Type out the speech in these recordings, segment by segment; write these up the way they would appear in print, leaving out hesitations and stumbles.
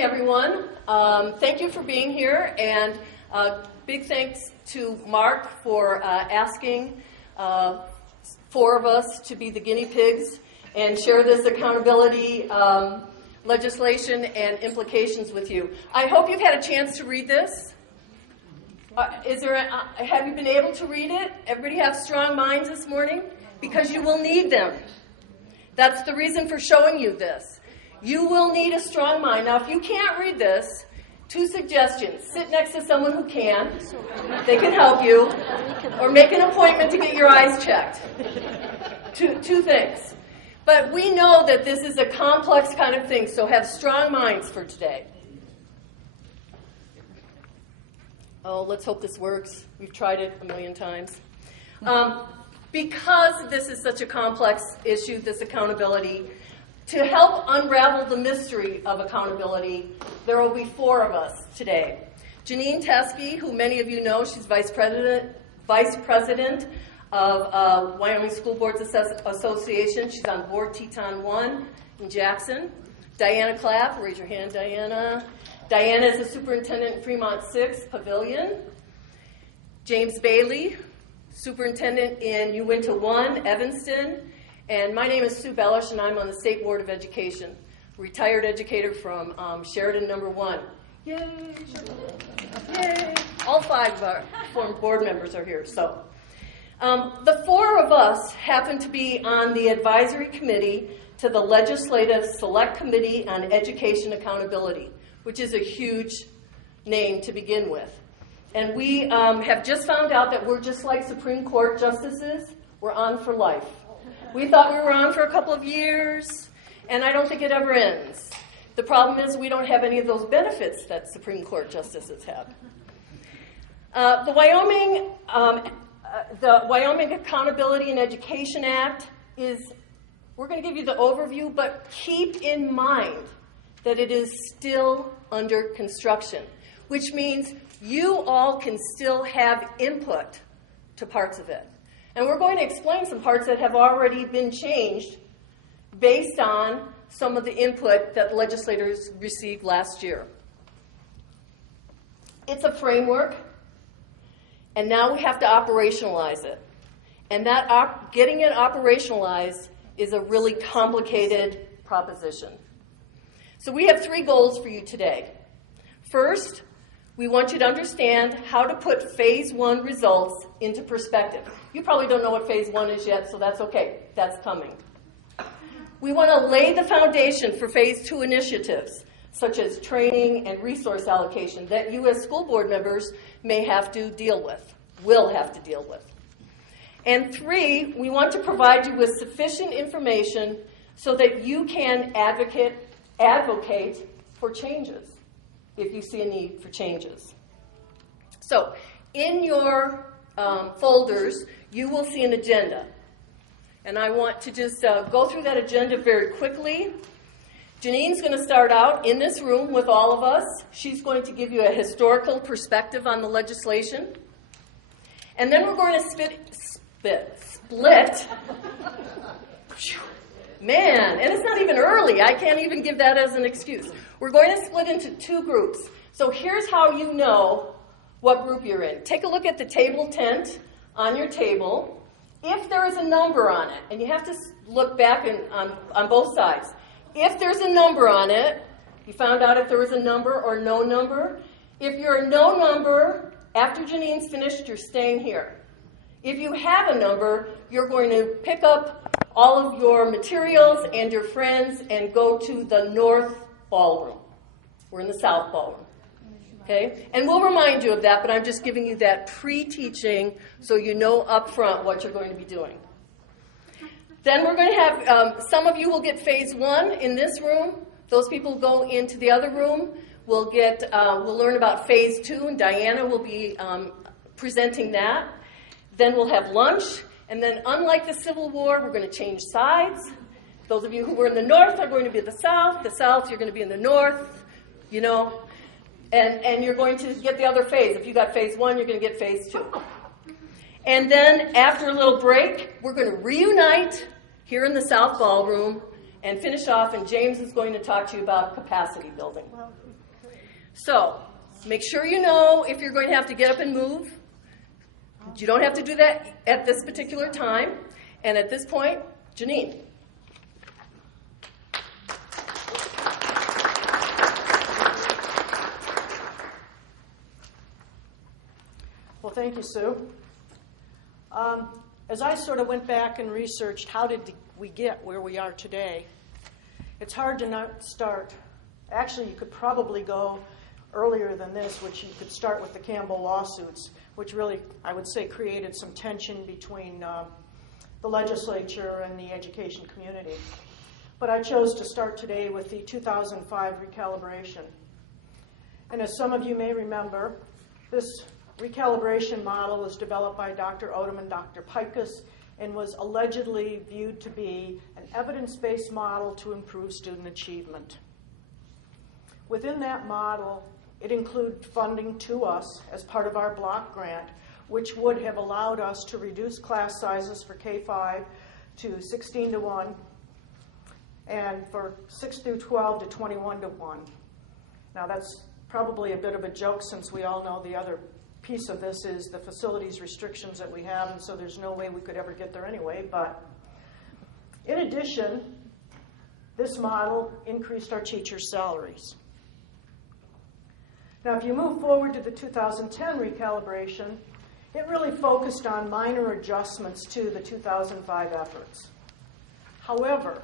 Everyone, thank you for being here, and big thanks to Mark for asking four of us to be the guinea pigs and share this accountability legislation and implications with you. I hope you've had a chance to read this. Have you been able to read it? Everybody have strong minds this morning? Because you will need them. That's the reason for showing you this. You will need a strong mind. Now, if you can't read this, two suggestions. Sit next to someone who can. They can help you. Or make an appointment to get your eyes checked. Two things. But we know that this is a complex kind of thing, so have strong minds for today. Oh, let's hope this works. We've tried it a million times. Because this is such a complex issue, this accountability, to help unravel the mystery of accountability, there will be four of us today. Janine Teskey, who many of you know, she's vice president of Wyoming School Boards Association. She's on board Teton 1 in Jackson. Diana Clapp, raise your hand, Diana. Diana is the superintendent in Fremont 6 Pavilion. James Bailey, superintendent in Uinta 1, Evanston. And my name is Sue Bellish, and I'm on the State Board of Education. Retired educator from Sheridan No. 1. Yay! Yay! All five of our former board members are here. So, the four of us happen to be on the advisory committee to the Legislative Select Committee on Education Accountability, which is a huge name to begin with. And we have just found out that we're just like Supreme Court justices. We're on for life. We thought we were on for a couple of years, and I don't think it ever ends. The problem is we don't have any of those benefits that Supreme Court justices have. The Wyoming Accountability and Education Act is, we're going to give you the overview, but keep in mind that it is still under construction, which means you all can still have input to parts of it. And we're going to explain some parts that have already been changed based on some of the input that legislators received last year. It's a framework, and now we have to operationalize it. And that getting it operationalized is a really complicated proposition. So we have three goals for you today. First, we want you to understand how to put Phase 1 results into perspective. You probably don't know what Phase 1 is yet, so that's okay. That's coming. We want to lay the foundation for Phase 2 initiatives, such as training and resource allocation, that you as school board members may have to deal with, will have to deal with. And three, we want to provide you with sufficient information so that you can advocate for changes, if you see a need for changes. So, in your folders, you will see an agenda. And I want to just go through that agenda very quickly. Janine's going to start out in this room with all of us. She's going to give you a historical perspective on the legislation. And then we're going to split. Man, and it's not even early. I can't even give that as an excuse. We're going to split into two groups. So here's how you know what group you're in. Take a look at the table tent on your table. If there is a number on it, and you have to look back on both sides. If there's a number on it, you found out if there was a number or no number. If you're a no number, after Janine's finished, you're staying here. If you have a number, you're going to pick up all of your materials and your friends and go to the north ballroom. We're in the south ballroom. Okay? And we'll remind you of that, but I'm just giving you that pre-teaching so you know up front what you're going to be doing. Then we're going to have, some of you will get Phase 1 in this room. Those people go into the other room. We'll learn about Phase 2, and Diana will be presenting that. Then we'll have lunch. And then, unlike the Civil War, we're going to change sides. Those of you who were in the north are going to be at the south. The south, you're going to be in the north, you know. And you're going to get the other phase. If you got Phase 1, you're going to get Phase 2. And then, after a little break, we're going to reunite here in the South Ballroom and finish off, and James is going to talk to you about capacity building. Well, So, make sure you know if you're going to have to get up and move. You don't have to do that at this particular time. And at this point, Janine. Well, thank you, Sue. As I sort of went back and researched how did we get where we are today, it's hard to not start. Actually, you could probably go earlier than this, which you could start with the Campbell lawsuits, which really, I would say, created some tension between the legislature and the education community. But I chose to start today with the 2005 recalibration. And as some of you may remember, this recalibration model was developed by Dr. Odom and Dr. Pikus and was allegedly viewed to be an evidence-based model to improve student achievement. Within that model, it included funding to us as part of our block grant, which would have allowed us to reduce class sizes for K-5 to 16 to 1, and for 6 through 12 to 21 to 1. Now that's probably a bit of a joke since we all know the other piece of this is the facilities restrictions that we have, and so there's no way we could ever get there anyway. But in addition, this model increased our teachers' salaries. Now, if you move forward to the 2010 recalibration, it really focused on minor adjustments to the 2005 efforts. However,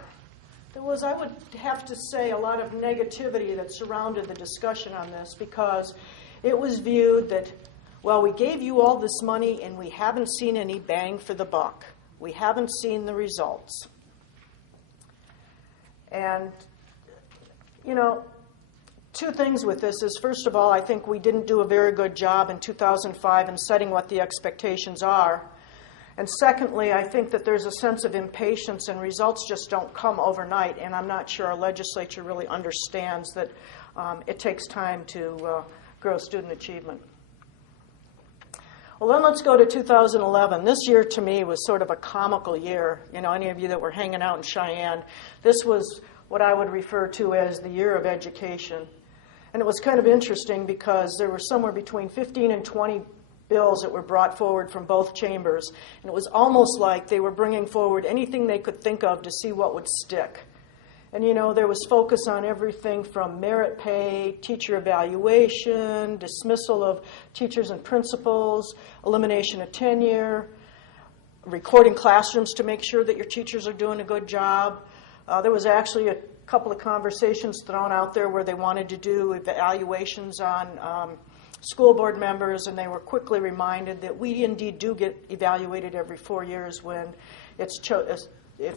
there was, I would have to say, a lot of negativity that surrounded the discussion on this because it was viewed that, well, we gave you all this money and we haven't seen any bang for the buck. We haven't seen the results. And, you know, two things with this is, first of all, I think we didn't do a very good job in 2005 in setting what the expectations are. And secondly, I think that there's a sense of impatience and results just don't come overnight. And I'm not sure our legislature really understands that it takes time to grow student achievement. Well, then let's go to 2011. This year, to me, was sort of a comical year. You know, any of you that were hanging out in Cheyenne, this was what I would refer to as the year of education. And it was kind of interesting because there were somewhere between 15 and 20 bills that were brought forward from both chambers. And it was almost like they were bringing forward anything they could think of to see what would stick. And, you know, there was focus on everything from merit pay, teacher evaluation, dismissal of teachers and principals, elimination of tenure, recording classrooms to make sure that your teachers are doing a good job. There was actually a couple of conversations thrown out there where they wanted to do evaluations on school board members, and they were quickly reminded that we indeed do get evaluated every 4 years when it's if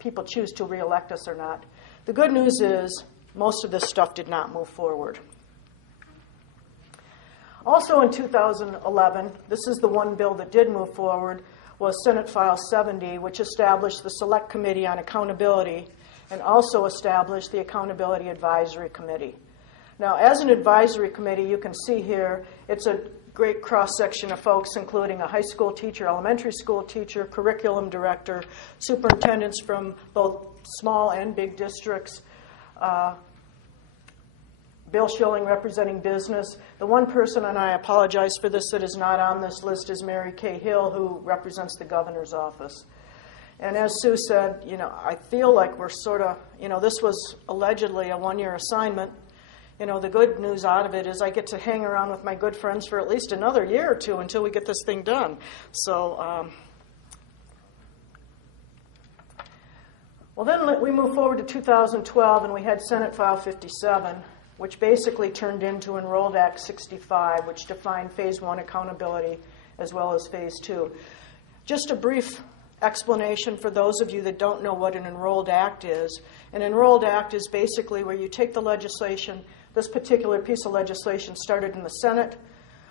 people choose to reelect us or not. The good news is most of this stuff did not move forward. Also in 2011, this is the one bill that did move forward, was Senate File 70, which established the Select Committee on Accountability and also established the Accountability Advisory Committee. Now, as an advisory committee, you can see here, it's a great cross-section of folks, including a high school teacher, elementary school teacher, curriculum director, superintendents from both small and big districts, Bill Schilling representing business. The one person, and I apologize for this, that is not on this list is Mary Kay Hill, who represents the governor's office. And as Sue said, you know, I feel like we're sort of, you know, this was allegedly a one-year assignment. You know, the good news out of it is I get to hang around with my good friends for at least another year or two until we get this thing done. So, well, then we move forward to 2012, and we had Senate File 57, which basically turned into Enrolled Act 65, which defined Phase 1 accountability as well as Phase 2. Just a brief explanation for those of you that don't know what an Enrolled Act is. An Enrolled Act is basically where you take the legislation. This particular piece of legislation started in the Senate.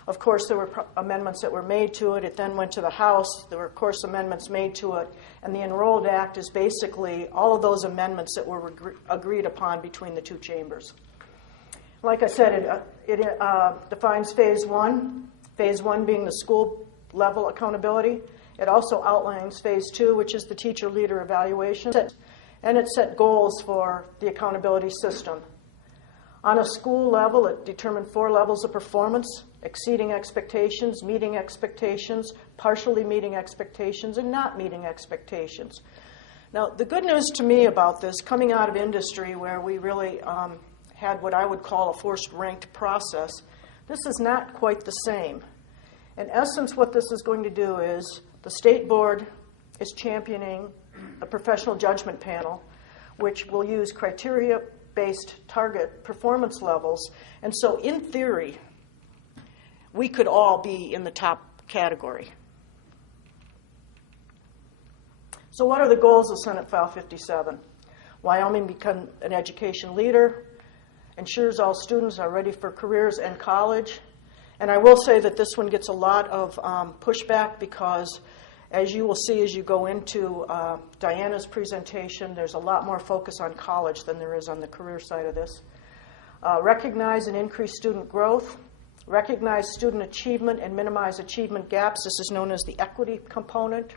Of course, there were amendments that were made to it. It then went to the House. There were, of course, amendments made to it. And the Enrolled Act is basically all of those amendments that were agreed upon between the two chambers. Like I said, it defines Phase 1, Phase 1 being the school level accountability. It also outlines Phase 2, which is the teacher leader evaluation. And it set goals for the accountability system. On a school level, it determined 4 levels of performance: exceeding expectations, meeting expectations, partially meeting expectations, and not meeting expectations. Now, the good news to me about this, coming out of industry where we really had what I would call a forced ranked process, this is not quite the same. In essence, what this is going to do is the state board is championing a professional judgment panel, which will use criteria-based target performance levels. And so, in theory, we could all be in the top category. So what are the goals of Senate File 57? Wyoming become an education leader, ensures all students are ready for careers and college. And I will say that this one gets a lot of pushback because, as you will see as you go into Diana's presentation, there's a lot more focus on college than there is on the career side of this. Recognize and increase student growth. Recognize student achievement and minimize achievement gaps. This is known as the equity component.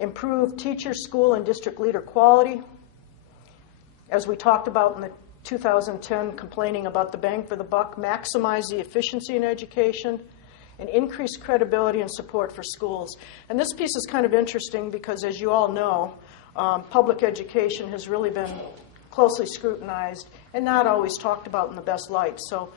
Improve teacher, school, and district leader quality. As we talked about in the 2010 complaining about the bang for the buck, maximize the efficiency in education and increase credibility and support for schools. And this piece is kind of interesting because, as you all know, public education has really been closely scrutinized and not always talked about in the best light. So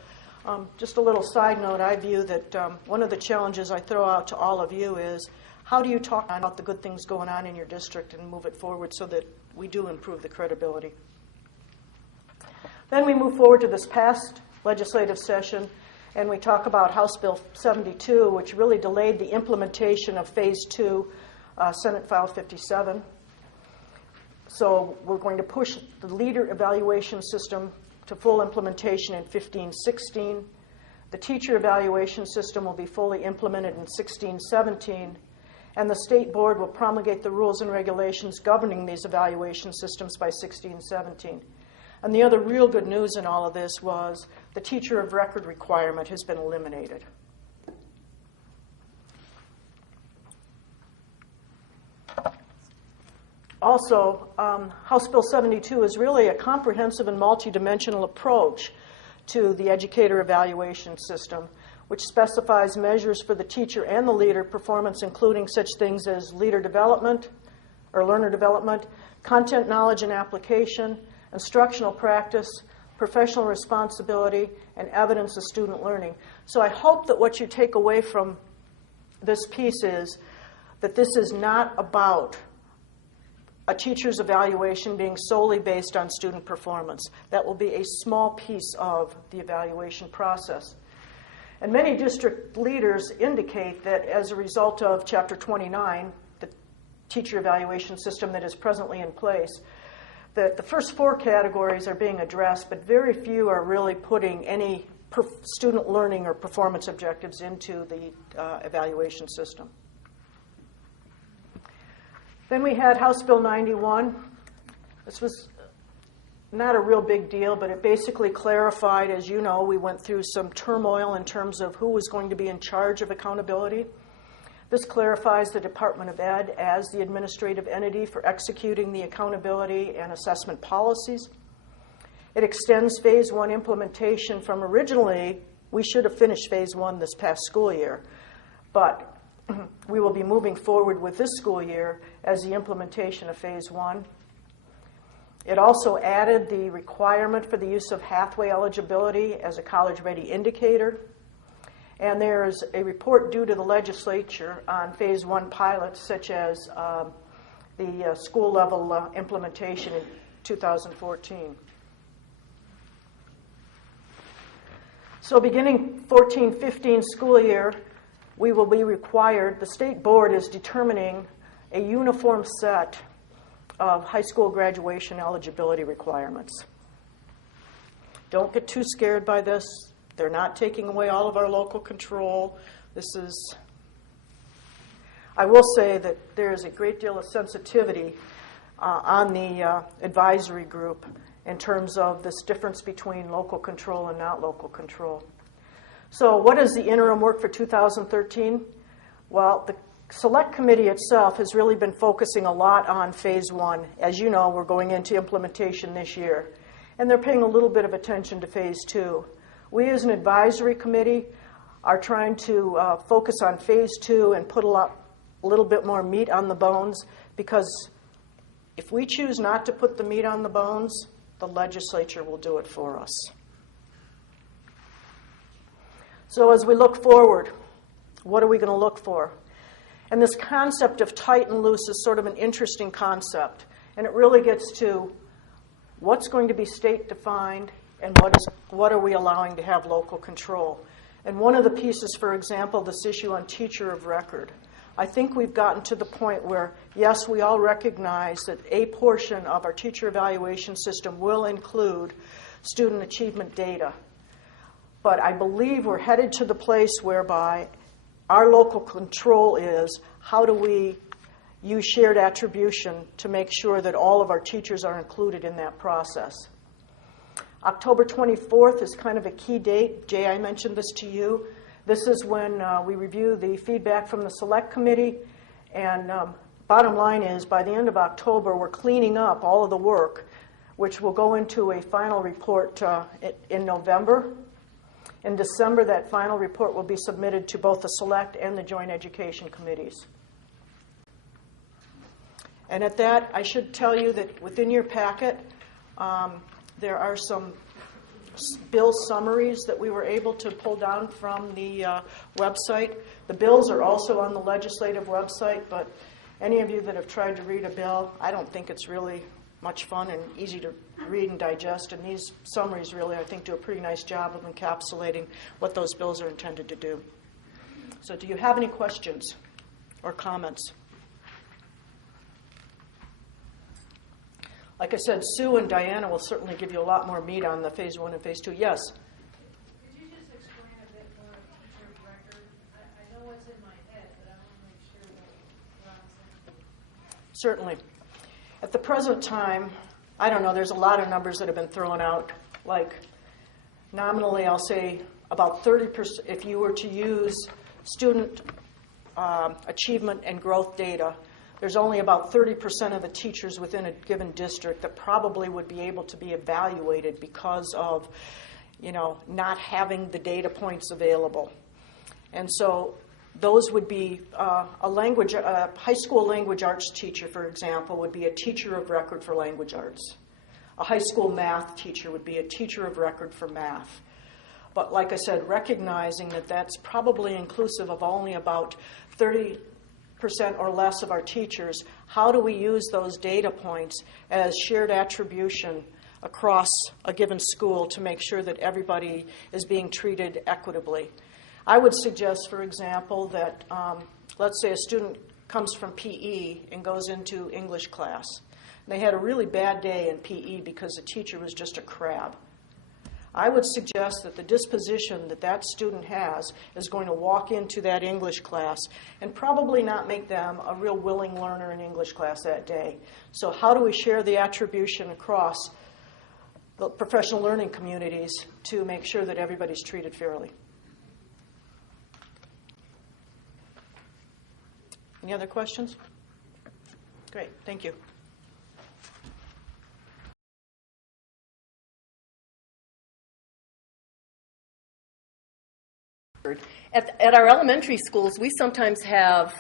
just a little side note, I view that one of the challenges I throw out to all of you is, how do you talk about the good things going on in your district and move it forward so that we do improve the credibility? Then we move forward to this past legislative session, and we talk about House Bill 72, which really delayed the implementation of Phase 2, Senate File 57. So we're going to push the leader evaluation system to full implementation in 15-16. The teacher evaluation system will be fully implemented in 16-17. And the state board will promulgate the rules and regulations governing these evaluation systems by 16-17. And the other real good news in all of this was the teacher of record requirement has been eliminated. Also, House Bill 72 is really a comprehensive and multidimensional approach to the educator evaluation system, which specifies measures for the teacher and the leader performance, including such things as leader development or learner development, content knowledge and application, instructional practice, professional responsibility, and evidence of student learning. So I hope that what you take away from this piece is that this is not about a teacher's evaluation being solely based on student performance. That will be a small piece of the evaluation process. And many district leaders indicate that as a result of Chapter 29, the teacher evaluation system that is presently in place, that the first 4 categories are being addressed, but very few are really putting any student learning or performance objectives into the evaluation system. Then we had House Bill 91. This was not a real big deal, but it basically clarified, as you know, we went through some turmoil in terms of who was going to be in charge of accountability. This clarifies the Department of Ed as the administrative entity for executing the accountability and assessment policies. It extends Phase 1 implementation from originally, we should have finished Phase 1 this past school year, but we will be moving forward with this school year as the implementation of Phase 1. It also added the requirement for the use of Hathaway eligibility as a college-ready indicator. And there is a report due to the legislature on Phase 1 pilots, such as the school-level implementation in 2014. So beginning 14-15 school year, we will be required, the state board is determining a uniform set of high school graduation eligibility requirements. Don't get too scared by this. They're not taking away all of our local control. I will say that there is a great deal of sensitivity on the advisory group in terms of this difference between local control and not local control. So what is the interim work for 2013? Well, the Select Committee itself has really been focusing a lot on Phase 1. As you know, we're going into implementation this year. and they're paying a little bit of attention to phase 2. We as an advisory committee are trying to focus on phase 2 and put a little bit more meat on the bones, because if we choose not to put the meat on the bones, the legislature will do it for us. So as we look forward, what are we going to look for? And this concept of tight and loose is sort of an interesting concept, and it really gets to what's going to be state defined and what are we allowing to have local control. And one of the pieces, for example, this issue on teacher of record. I think we've gotten to the point where, yes, we all recognize that a portion of our teacher evaluation system will include student achievement data. But I believe we're headed to the place whereby our local control is how do we use shared attribution to make sure that all of our teachers are included in that process. October 24th is kind of a key date. Jay, I mentioned this to you. This is when we review the feedback from the select committee. And bottom line is, by the end of October, we're cleaning up all of the work, which will go into a final report in November. In December, that final report will be submitted to both the select and the joint education committees. And at that, I should tell you that within your packet, there are some bill summaries that we were able to pull down from the website. The bills are also on the legislative website, but any of you that have tried to read a bill, I don't think it's really much fun and easy to read and digest. And these summaries really, I think, do a pretty nice job of encapsulating what those bills are intended to do. So do you have any questions or comments? Like I said, Sue and Diana will certainly give you a lot more meat on the phase 1 and phase 2. Yes? Could you just explain a bit more of teacher of record? I know what's in my head, but I want to make sure that what I'm saying. Certainly. At the present time, I don't know, there's a lot of numbers that have been thrown out. Like, nominally, I'll say about 30%, if you were to use student achievement and growth data, there's only about 30% of the teachers within a given district that probably would be able to be evaluated because of, not having the data points available. And so those would be a high school language arts teacher, for example, would be a teacher of record for language arts. A high school math teacher would be a teacher of record for math. But like I said, recognizing that that's probably inclusive of only about 30% or less of our teachers, how do we use those data points as shared attribution across a given school to make sure that everybody is being treated equitably? I would suggest, for example, that let's say a student comes from PE and goes into English class. They had a really bad day in PE because the teacher was just a crab. I would suggest that the disposition that that student has is going to walk into that English class and probably not make them a real willing learner in English class that day. So how do we share the attribution across the professional learning communities to make sure that everybody's treated fairly? Any other questions? Great, thank you. At our elementary schools, we sometimes have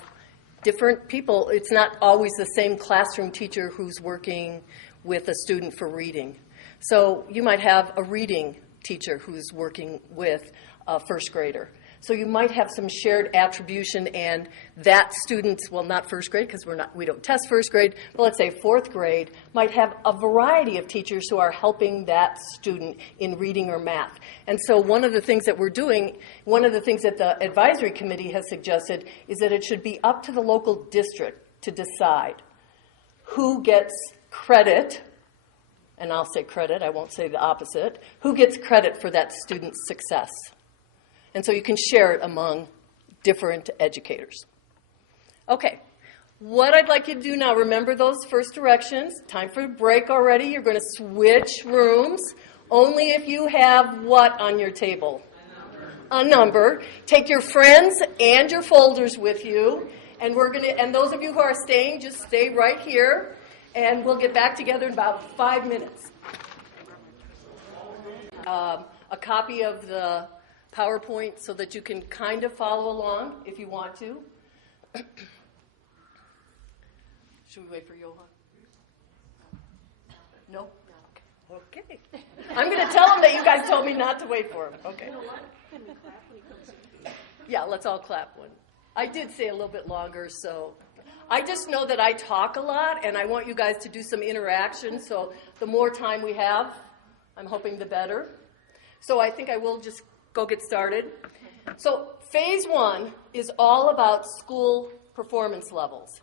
different people. It's not always the same classroom teacher who's working with a student for reading. So you might have a reading teacher who's working with a first grader. So you might have some shared attribution, and that student's, well, not first grade because we don't test first grade, but let's say fourth grade, might have a variety of teachers who are helping that student in reading or math. And so one of the things that we're doing, one of the things that the advisory committee has suggested is that it should be up to the local district to decide who gets credit, and I'll say credit, I won't say the opposite, who gets credit for that student's success. And so you can share it among different educators. Okay, what I'd like you to do now, remember those first directions. Time for a break already. You're going to switch rooms. Only if you have what on your table? A number. Take your friends and your folders with you. And and those of you who are staying, just stay right here. And we'll get back together in about 5 minutes. a copy of the PowerPoint so that you can kind of follow along if you want to. Should we wait for Johan? No? Okay. I'm going to tell him that you guys told me not to wait for him. Okay. Yeah, let's all clap one. I did say a little bit longer, so I just know that I talk a lot, and I want you guys to do some interaction, so the more time we have, I'm hoping the better. So I think I will just go get started. So phase one is all about school performance levels.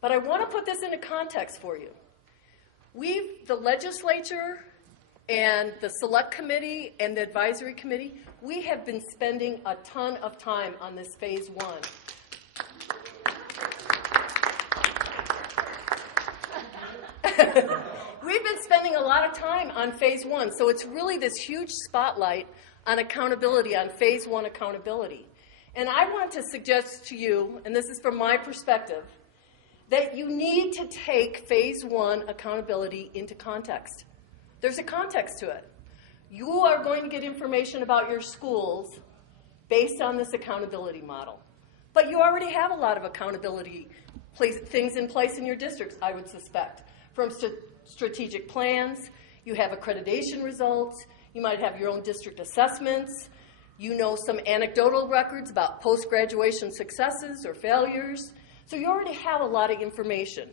But I want to put this into context for you. The legislature and the select committee and the advisory committee, we have been spending a ton of time on this phase one. We've been spending a lot of time on phase one, so it's really this huge spotlight on accountability, on phase one accountability. And I want to suggest to you, and this is from my perspective, that you need to take phase one accountability into context. There's a context to it. You are going to get information about your schools based on this accountability model. But you already have a lot of accountability things in place in your districts, I would suspect. From strategic plans, you have accreditation results, you might have your own district assessments, you know some anecdotal records about post-graduation successes or failures. So you already have a lot of information.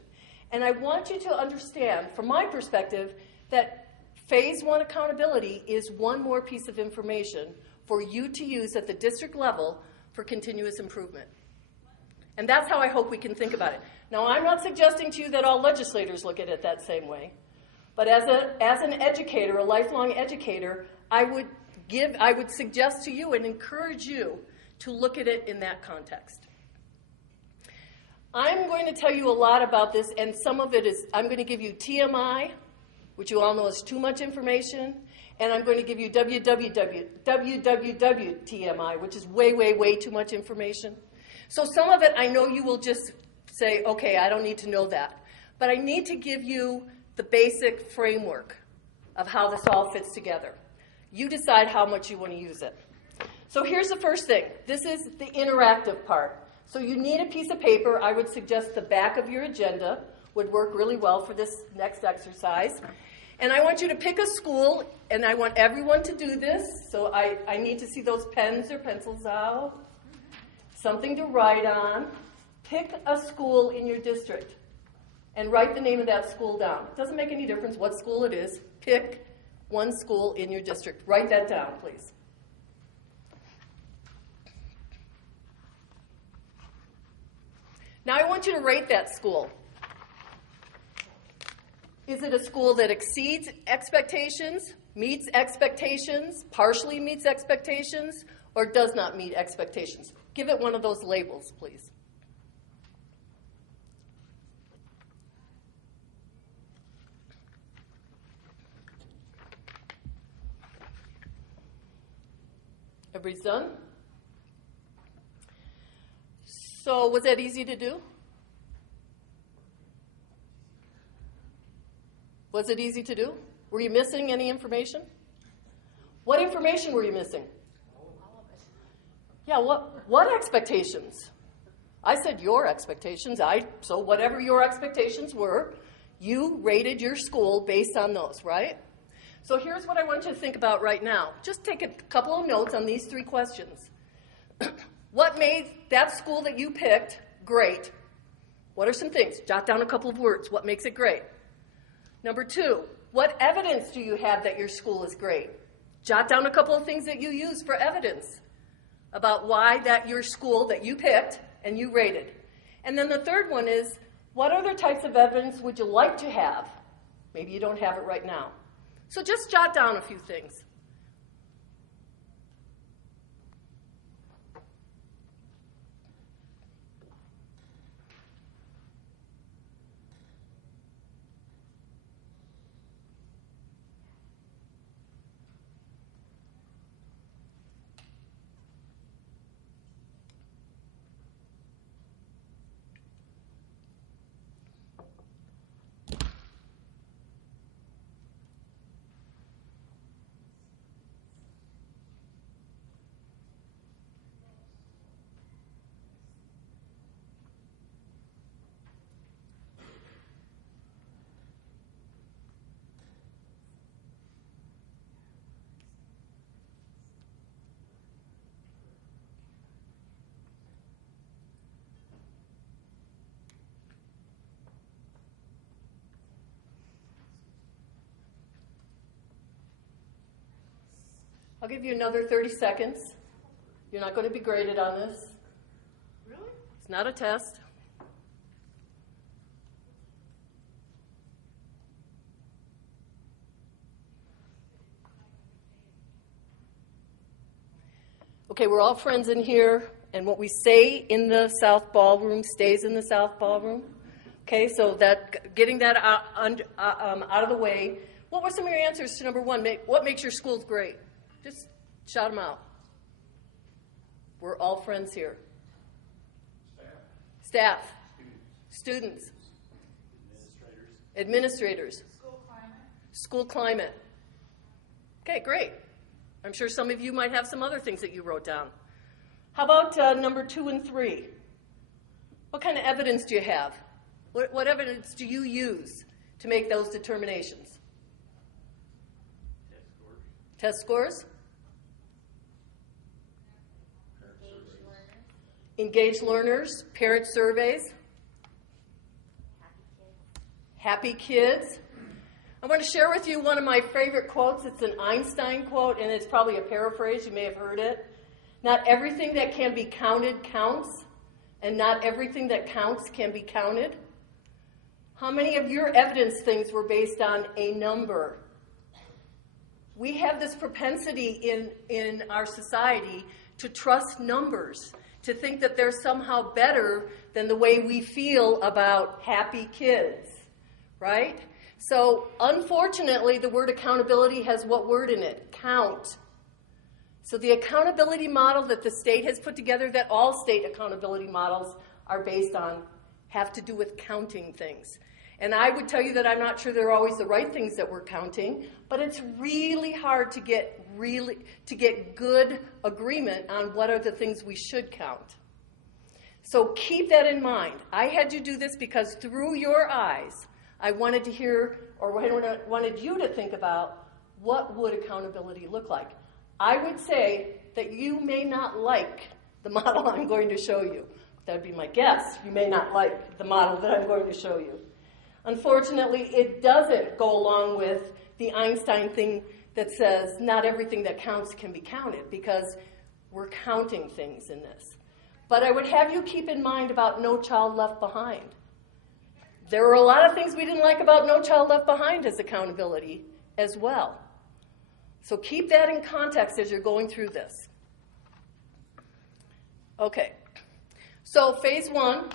And I want you to understand, from my perspective, that phase one accountability is one more piece of information for you to use at the district level for continuous improvement. And that's how I hope we can think about it. Now, I'm not suggesting to you that all legislators look at it that same way. But as an educator, a lifelong educator, I would suggest to you and encourage you to look at it in that context. I'm going to tell you a lot about this, and some of it is, I'm going to give you TMI, which you all know is too much information, and I'm going to give you WWWTMI, which is way, way, way too much information. So some of it I know you will just say, okay, I don't need to know that. But I need to give you the basic framework of how this all fits together. You decide how much you want to use it. So here's the first thing. This is the interactive part. So you need a piece of paper. I would suggest the back of your agenda would work really well for this next exercise. And I want you to pick a school, and I want everyone to do this. So I need to see those pens or pencils out. Something to write on. Pick a school in your district and write the name of that school down. It doesn't make any difference what school it is. Pick one school in your district. Write that down, please. Now I want you to rate that school. Is it a school that exceeds expectations, meets expectations, partially meets expectations, or does not meet expectations? Give it one of those labels, please. Everybody's done? So was that easy to do? Was it easy to do? Were you missing any information? What information were you missing? Yeah, what expectations? I said your expectations. So whatever your expectations were, you rated your school based on those, right? So here's what I want you to think about right now. Just take a couple of notes on these three questions. What made that school that you picked great? What are some things? Jot down a couple of words. What makes it great? Number two, what evidence do you have that your school is great? Jot down a couple of things that you use for evidence about why that your school that you picked and you rated. And then the third one is, what other types of evidence would you like to have? Maybe you don't have it right now. So just jot down a few things. I'll give you another 30 seconds. You're not going to be graded on this. Really? It's not a test. Okay, we're all friends in here, and what we say in the South Ballroom stays in the South Ballroom. Okay, so that getting that out of the way. What were some of your answers to number one? What makes your schools great? Just shout them out. We're all friends here. Staff. Students. Administrators. School climate. Okay, great. I'm sure some of you might have some other things that you wrote down. How about number 2 and 3? What kind of evidence do you have? What evidence do you use to make those determinations? Test scores. Engaged learners. Parent surveys. Happy kids. I want to share with you one of my favorite quotes. It's an Einstein quote, and it's probably a paraphrase. You may have heard it. Not everything that can be counted counts, and not everything that counts can be counted. How many of your evidence things were based on a number? We have this propensity in our society to trust numbers, to think that they're somehow better than the way we feel about happy kids, right? So, unfortunately, the word accountability has what word in it? Count. So the accountability model that the state has put together, that all state accountability models are based on, have to do with counting things. And I would tell you that I'm not sure they're always the right things that we're counting, but it's really hard to get good agreement on what are the things we should count. So keep that in mind. I had you do this because through your eyes, I wanted to hear, or I wanted you to think about, what would accountability look like? I would say that you may not like the model I'm going to show you. That would be my guess. You may not like the model that I'm going to show you. Unfortunately, it doesn't go along with the Einstein thing that says not everything that counts can be counted, because we're counting things in this. But I would have you keep in mind about No Child Left Behind. There were a lot of things we didn't like about No Child Left Behind as accountability as well. So keep that in context as you're going through this. Okay. So phase 1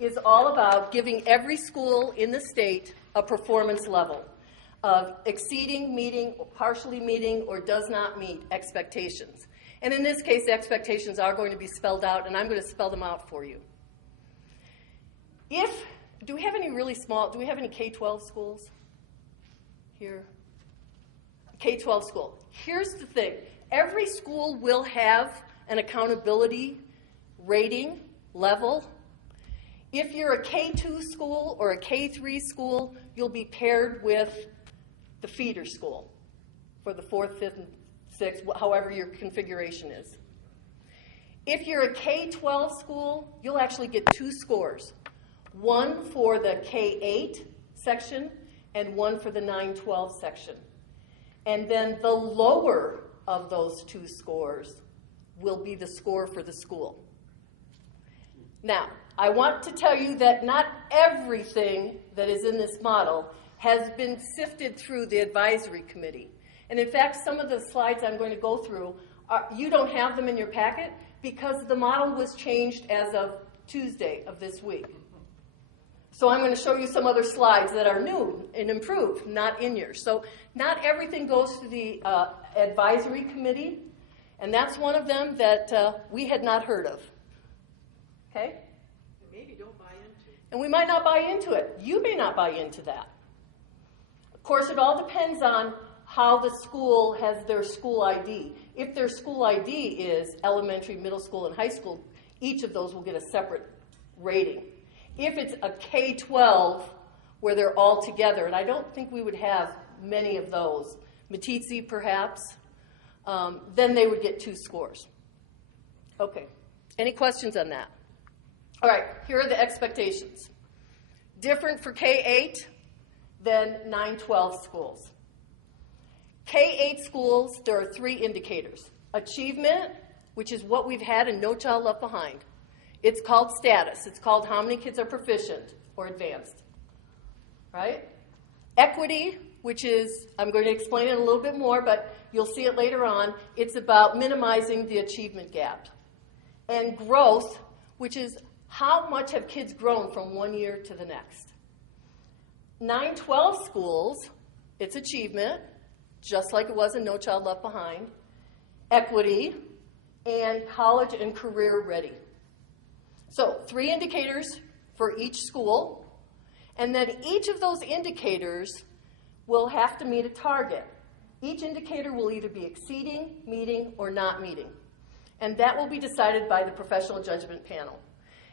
is all about giving every school in the state a performance level of exceeding, meeting, partially meeting, or does not meet expectations. And in this case, expectations are going to be spelled out, and I'm going to spell them out for you. Do we have any K-12 schools here? K-12 school. Here's the thing. Every school will have an accountability rating level. If you're a K-2 school or a K-3 school, you'll be paired with the feeder school for the 4th, 5th, and 6th, however your configuration is. If you're a K-12 school, you'll actually get 2 scores. One for the K-8 section and one for the 9-12 section. And then the lower of those 2 scores will be the score for the school. Now, I want to tell you that not everything that is in this model has been sifted through the advisory committee. And in fact, some of the slides I'm going to go through, you don't have them in your packet because the model was changed as of Tuesday of this week. So I'm going to show you some other slides that are new and improved, not in yours. So not everything goes to the advisory committee, and that's one of them that we had not heard of. Okay? Maybe don't buy into it. And we might not buy into it. You may not buy into that. Of course, it all depends on how the school has their school ID. If their school ID is elementary, middle school, and high school, each of those will get a separate rating. If it's a K-12 where they're all together, and I don't think we would have many of those, Matizzi perhaps, then they would get 2 scores. Okay, any questions on that? All right, here are the expectations. Different for K-8 than 9-12 schools. K-8 schools, there are 3 indicators. Achievement, which is what we've had in No Child Left Behind. It's called status. It's called how many kids are proficient or advanced, right? Equity, which is, I'm going to explain it a little bit more, but you'll see it later on. It's about minimizing the achievement gap. And growth, which is how much have kids grown from one year to the next. 9-12 schools, it's achievement, just like it was in No Child Left Behind, equity, and college and career ready. So 3 indicators for each school, and then each of those indicators will have to meet a target. Each indicator will either be exceeding, meeting, or not meeting. And that will be decided by the professional judgment panel.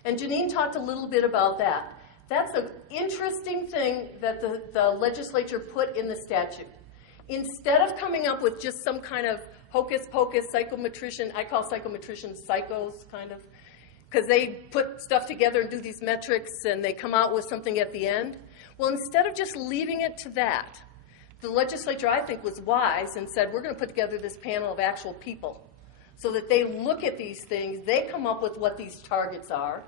And Janine talked a little bit about that. That's an interesting thing that the legislature put in the statute. Instead of coming up with just some kind of hocus pocus psychometrician, I call psychometricians psychos, kind of, because they put stuff together and do these metrics and they come out with something at the end. Well, instead of just leaving it to that, the legislature, I think, was wise and said, we're going to put together this panel of actual people so that they look at these things, they come up with what these targets are.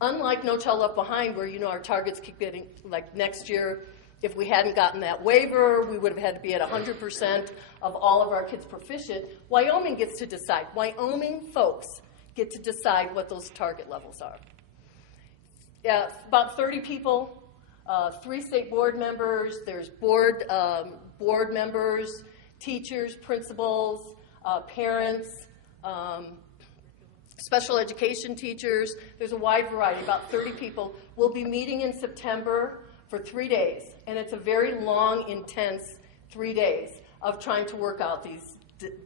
Unlike No Child Left Behind, where, our targets keep getting, like next year, if we hadn't gotten that waiver, we would have had to be at 100% of all of our kids proficient. Wyoming gets to decide. Wyoming folks get to decide what those target levels are. About 30 people, 3 state board members, there's board members, teachers, principals, parents, special education teachers. There's a wide variety, about 30 people. We'll be meeting in September for 3 days, and it's a very long, intense 3 days of trying to work out these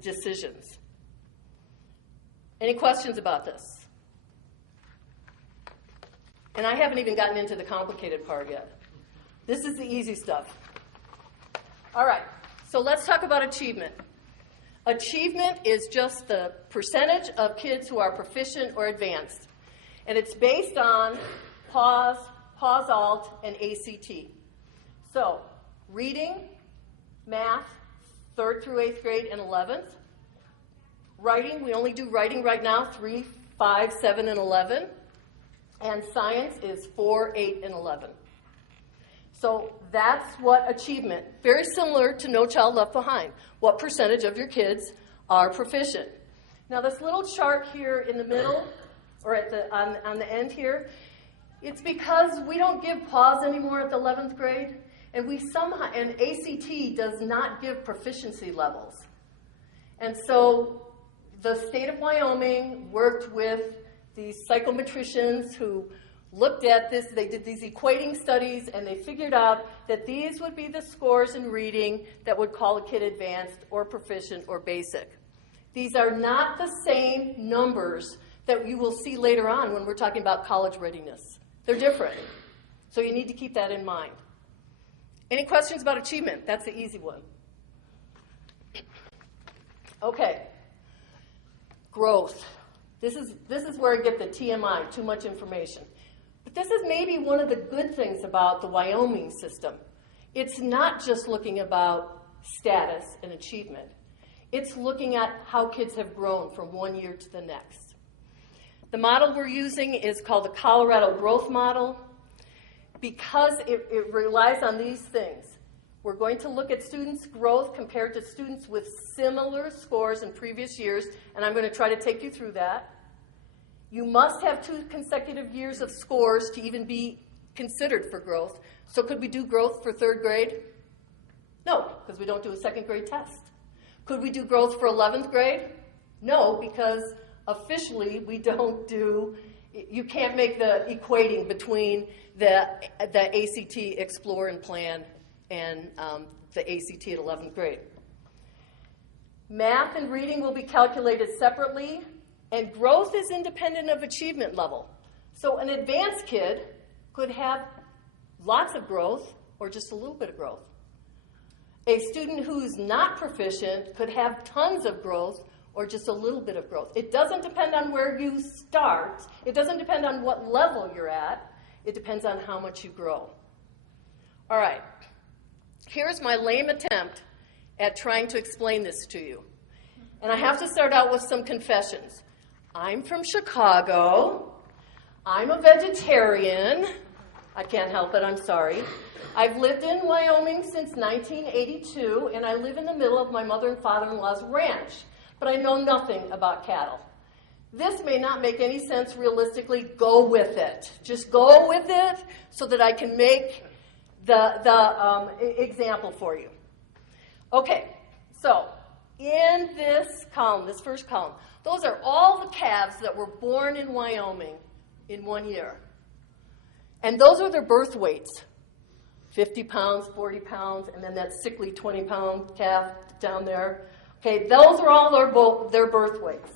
decisions. Any questions about this? And I haven't even gotten into the complicated part yet. This is the easy stuff. All right, so let's talk about achievement. Achievement is just the percentage of kids who are proficient or advanced. And it's based on PAWS, PAWS-ALT, and ACT. So, reading, math, 3rd through 8th grade and 11th. Writing, we only do writing right now, 3, 5, 7, and 11. And science is 4, 8, and 11. So that's what achievement, very similar to No Child Left Behind. What percentage of your kids are proficient? Now this little chart here in the middle, or at on the end here, it's because we don't give PAWS anymore at the 11th grade, and and ACT does not give proficiency levels. And so the state of Wyoming worked with these psychometricians who looked at this, they did these equating studies, and they figured out that these would be the scores in reading that would call a kid advanced or proficient or basic. These are not the same numbers that you will see later on when we're talking about college readiness. They're different. So you need to keep that in mind. Any questions about achievement? That's the easy one. Okay. Growth. This is where I get the TMI, too much information. But this is maybe one of the good things about the Wyoming system. It's not just looking about status and achievement. It's looking at how kids have grown from one year to the next. The model we're using is called the Colorado Growth Model. Because it relies on these things, we're going to look at students' growth compared to students with similar scores in previous years, and I'm going to try to take you through that. You must have 2 consecutive years of scores to even be considered for growth. So could we do growth for 3rd grade? No, because we don't do a 2nd grade test. Could we do growth for 11th grade? No, because officially we don't do, you can't make the equating between the ACT Explore and Plan and the ACT at 11th grade. Math and reading will be calculated separately, and growth is independent of achievement level. So an advanced kid could have lots of growth or just a little bit of growth. A student who's not proficient could have tons of growth or just a little bit of growth. It doesn't depend on where you start. It doesn't depend on what level you're at. It depends on how much you grow. All right. Here's my lame attempt at trying to explain this to you. And I have to start out with some confessions. I'm from Chicago. I'm a vegetarian. I can't help it, I'm sorry. I've lived in Wyoming since 1982, and I live in the middle of my mother and father-in-law's ranch, but I know nothing about cattle. This may not make any sense realistically. Go with it. Just go with it so that I can make the example for you. Okay, so in this column, this first column, those are all the calves that were born in Wyoming in 1 year. And those are their birth weights. 50 pounds, 40 pounds, and then that sickly 20-pound calf down there. Okay, those are all their birth weights.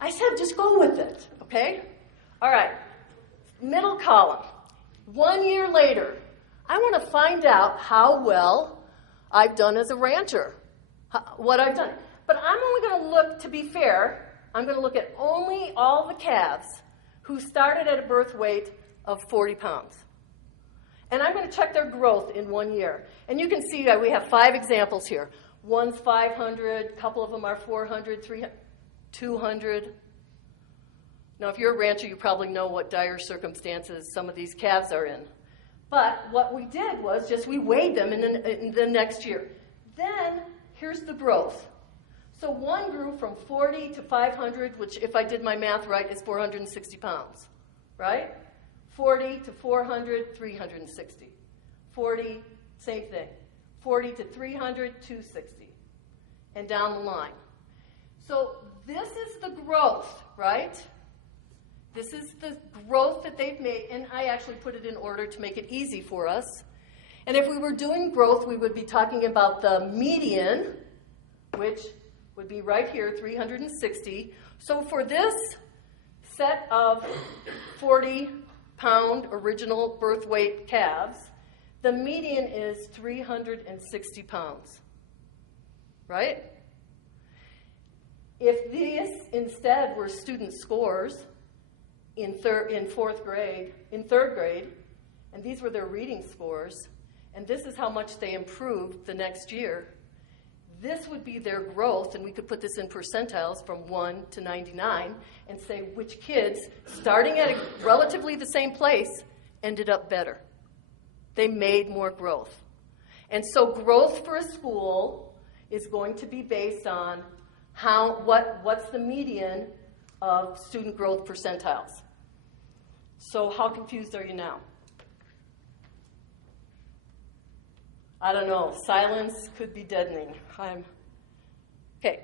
I said just go with it, okay? All right, middle column. 1 year later, I want to find out how well I've done as a rancher, what I've done. But I'm only going to look, to be fair, I'm going to look at only all the calves who started at a birth weight of 40 pounds. And I'm going to check their growth in 1 year. And you can see that we have 5 examples here. One's 500, a couple of them are 400, 300, 200. Now, if you're a rancher, you probably know what dire circumstances some of these calves are in. But what we did was just we weighed them in the next year. Then, here's the growth. So one grew from 40 to 500, which, if I did my math right, is 460 pounds, right? 40 to 400, 360. 40, same thing. 40 to 300, 260. And down the line. So this is the growth, right? This is the growth that they've made, and I actually put it in order to make it easy for us. And if we were doing growth, we would be talking about the median, which would be right here, 360. So for this set of 40-pound original birth weight calves, the median is 360 pounds, right? If these instead were student scores in third grade, and these were their reading scores, and this is how much they improved the next year, this would be their growth, and we could put this in percentiles from 1 to 99 and say which kids, starting at relatively the same place, ended up better. They made more growth. And so growth for a school is going to be based on what's the median of student growth percentiles. So how confused are you now? I don't know. Silence could be deadening. Okay.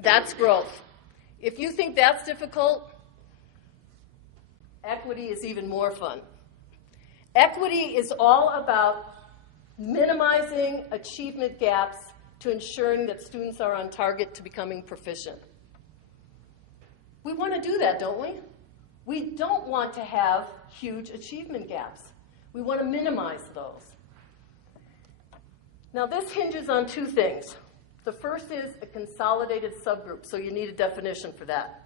That's growth. If you think that's difficult, equity is even more fun. Equity is all about minimizing achievement gaps to ensuring that students are on target to becoming proficient. We want to do that, don't we? We don't want to have huge achievement gaps. We want to minimize those. Now, this hinges on 2 things. The first is a consolidated subgroup, so you need a definition for that.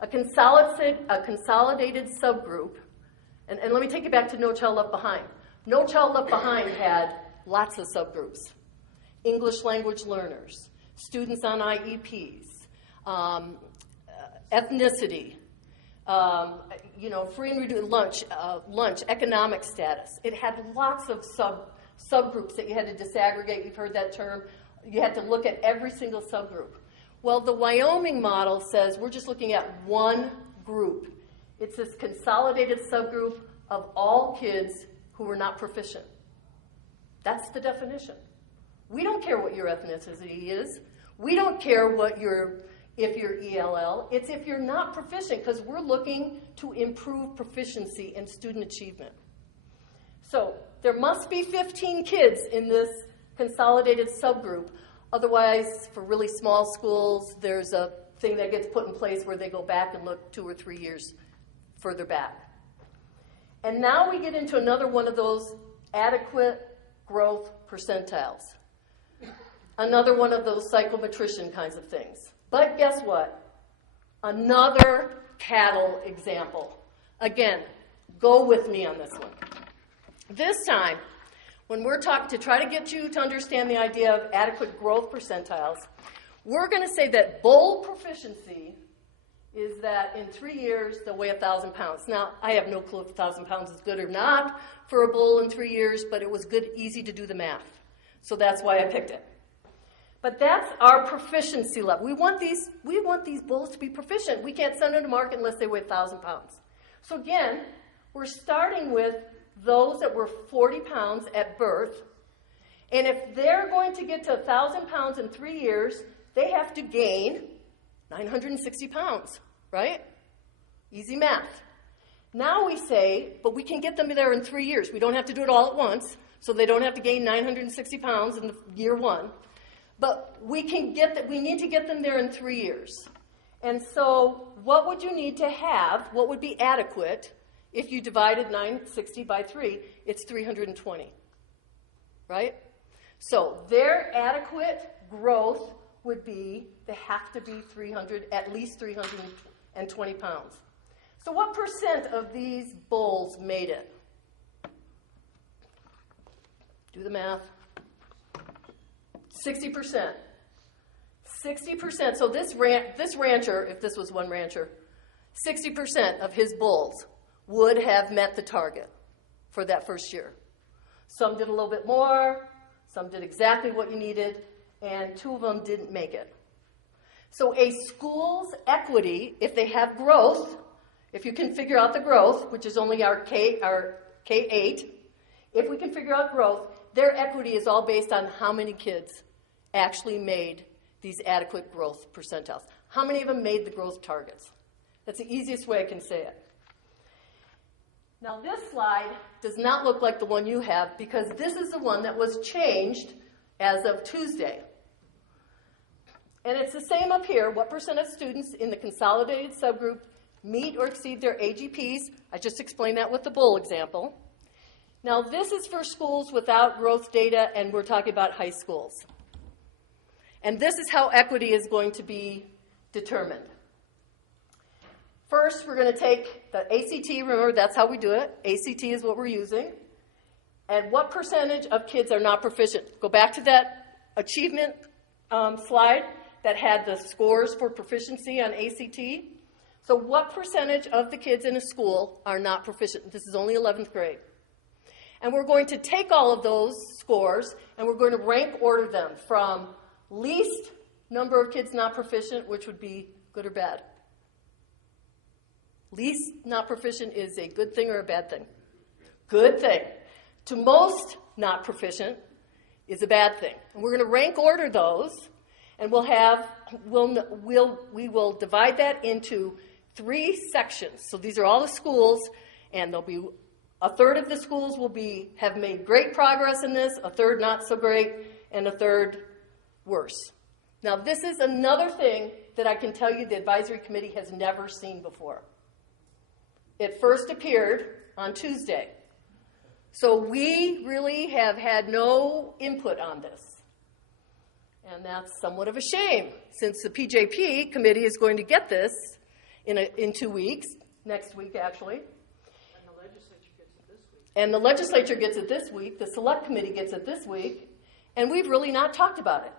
A consolidated subgroup, and let me take you back to No Child Left Behind. No Child Left Behind had lots of subgroups. English language learners, students on IEPs, ethnicity, free and reduced lunch, economic status. It had lots of subgroups that you had to disaggregate. You've heard that term. You had to look at every single subgroup. Well, the Wyoming model says we're just looking at one group. It's this consolidated subgroup of all kids who are not proficient. That's the definition. We don't care what your ethnicity is. We don't care if you're ELL. It's if you're not proficient, because we're looking to improve proficiency and student achievement. So there must be 15 kids in this consolidated subgroup. Otherwise, for really small schools, there's a thing that gets put in place where they go back and look 2 or 3 years further back. And now we get into another one of those adequate growth percentiles. Another one of those psychometrician kinds of things. But guess what? Another cattle example. Again, go with me on this one. This time, when we're talking to try to get you to understand the idea of adequate growth percentiles, we're going to say that bowl proficiency is that in 3 years they'll weigh 1,000 pounds. Now, I have no clue if 1,000 pounds is good or not for a bowl in 3 years, but it was good, easy to do the math. So that's why I picked it. But that's our proficiency level. We want these bowls to be proficient. We can't send them to market unless they weigh 1,000 pounds. So again, we're starting with those that were 40 pounds at birth. And if they're going to get to 1,000 pounds in 3 years, they have to gain 960 pounds, right? Easy math. Now we say, but we can get them there in 3 years. We don't have to do it all at once, so they don't have to gain 960 pounds in year one. But we need to get them there in 3 years. And so what would you need to have? What would be adequate if you divided 960 by 3? It's 320, right? So their adequate growth would be, they have to be at least 320 pounds. So what percent of these bowls made it? Do the math. 60%. 60%. So this rancher, if this was one rancher, 60% of his bulls would have met the target for that first year. Some did a little bit more, some did exactly what you needed, and 2 of them didn't make it. So a school's equity, if they have growth, if you can figure out the growth, which is only our K8, if we can figure out growth, their equity is all based on how many kids actually made these adequate growth percentiles. How many of them made the growth targets? That's the easiest way I can say it. Now this slide does not look like the one you have because this is the one that was changed as of Tuesday. And it's the same up here. What percent of students in the consolidated subgroup meet or exceed their AGPs? I just explained that with the bowl example. Now this is for schools without growth data, and we're talking about high schools. And this is how equity is going to be determined. First, we're going to take the ACT. Remember, that's how we do it. ACT is what we're using. And what percentage of kids are not proficient? Go back to that achievement slide that had the scores for proficiency on ACT. So what percentage of the kids in a school are not proficient? This is only 11th grade. And we're going to take all of those scores and we're going to rank order them from least number of kids not proficient, which would be good or bad. Least not proficient is a good thing or a bad thing? Good thing. To most not proficient is a bad thing. And we're going to rank order those, and we will divide that into 3 sections. So these are all the schools, and there'll be a third of the schools have made great progress in this, a third not so great, and a third worse. Now this is another thing that I can tell you the advisory committee has never seen before. It first appeared on Tuesday. So we really have had no input on this. And that's somewhat of a shame, since the PJP committee is going to get this in 2 weeks, next week actually. And the legislature gets it this week. The select committee gets it this week. And we've really not talked about it.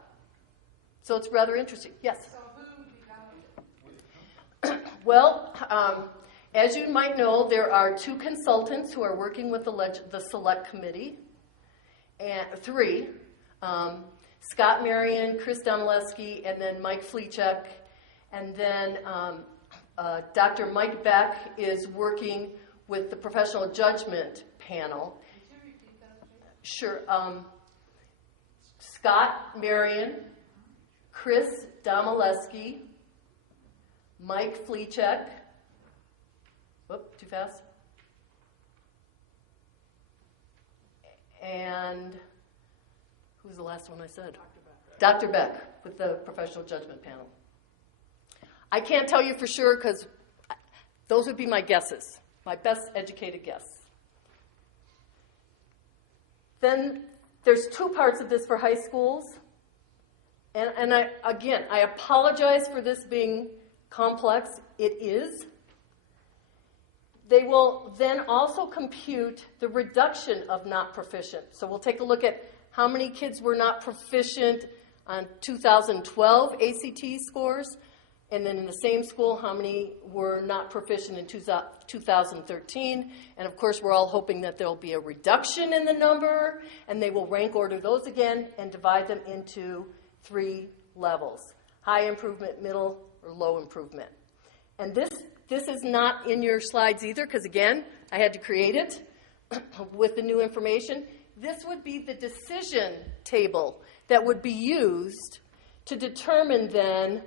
So it's rather interesting. Yes? So who developed it? Well, as you might know, there are 2 consultants who are working with the select committee, and 3, Scott Marion, Chris Domaleski, and then Mike Fleechek, and then Dr. Mike Beck is working with the professional judgment panel. Could you repeat that, please? Sure. Scott Marion, Chris Domaleski, Mike Fleechek. Whoop, too fast. And who's the last one I said? Dr. Beck with the professional judgment panel. I can't tell you for sure because those would be my guesses, my best educated guess. Then there's 2 parts of this for high schools. And I apologize for this being complex. It is. They will then also compute the reduction of not proficient. So we'll take a look at how many kids were not proficient on 2012 ACT scores, and then in the same school, how many were not proficient in 2013. And of course, we're all hoping that there'll be a reduction in the number, and they will rank order those again and divide them into 3 levels: high improvement, middle, or low improvement. And this is not in your slides either, because again, I had to create it with the new information. This would be the decision table that would be used to determine then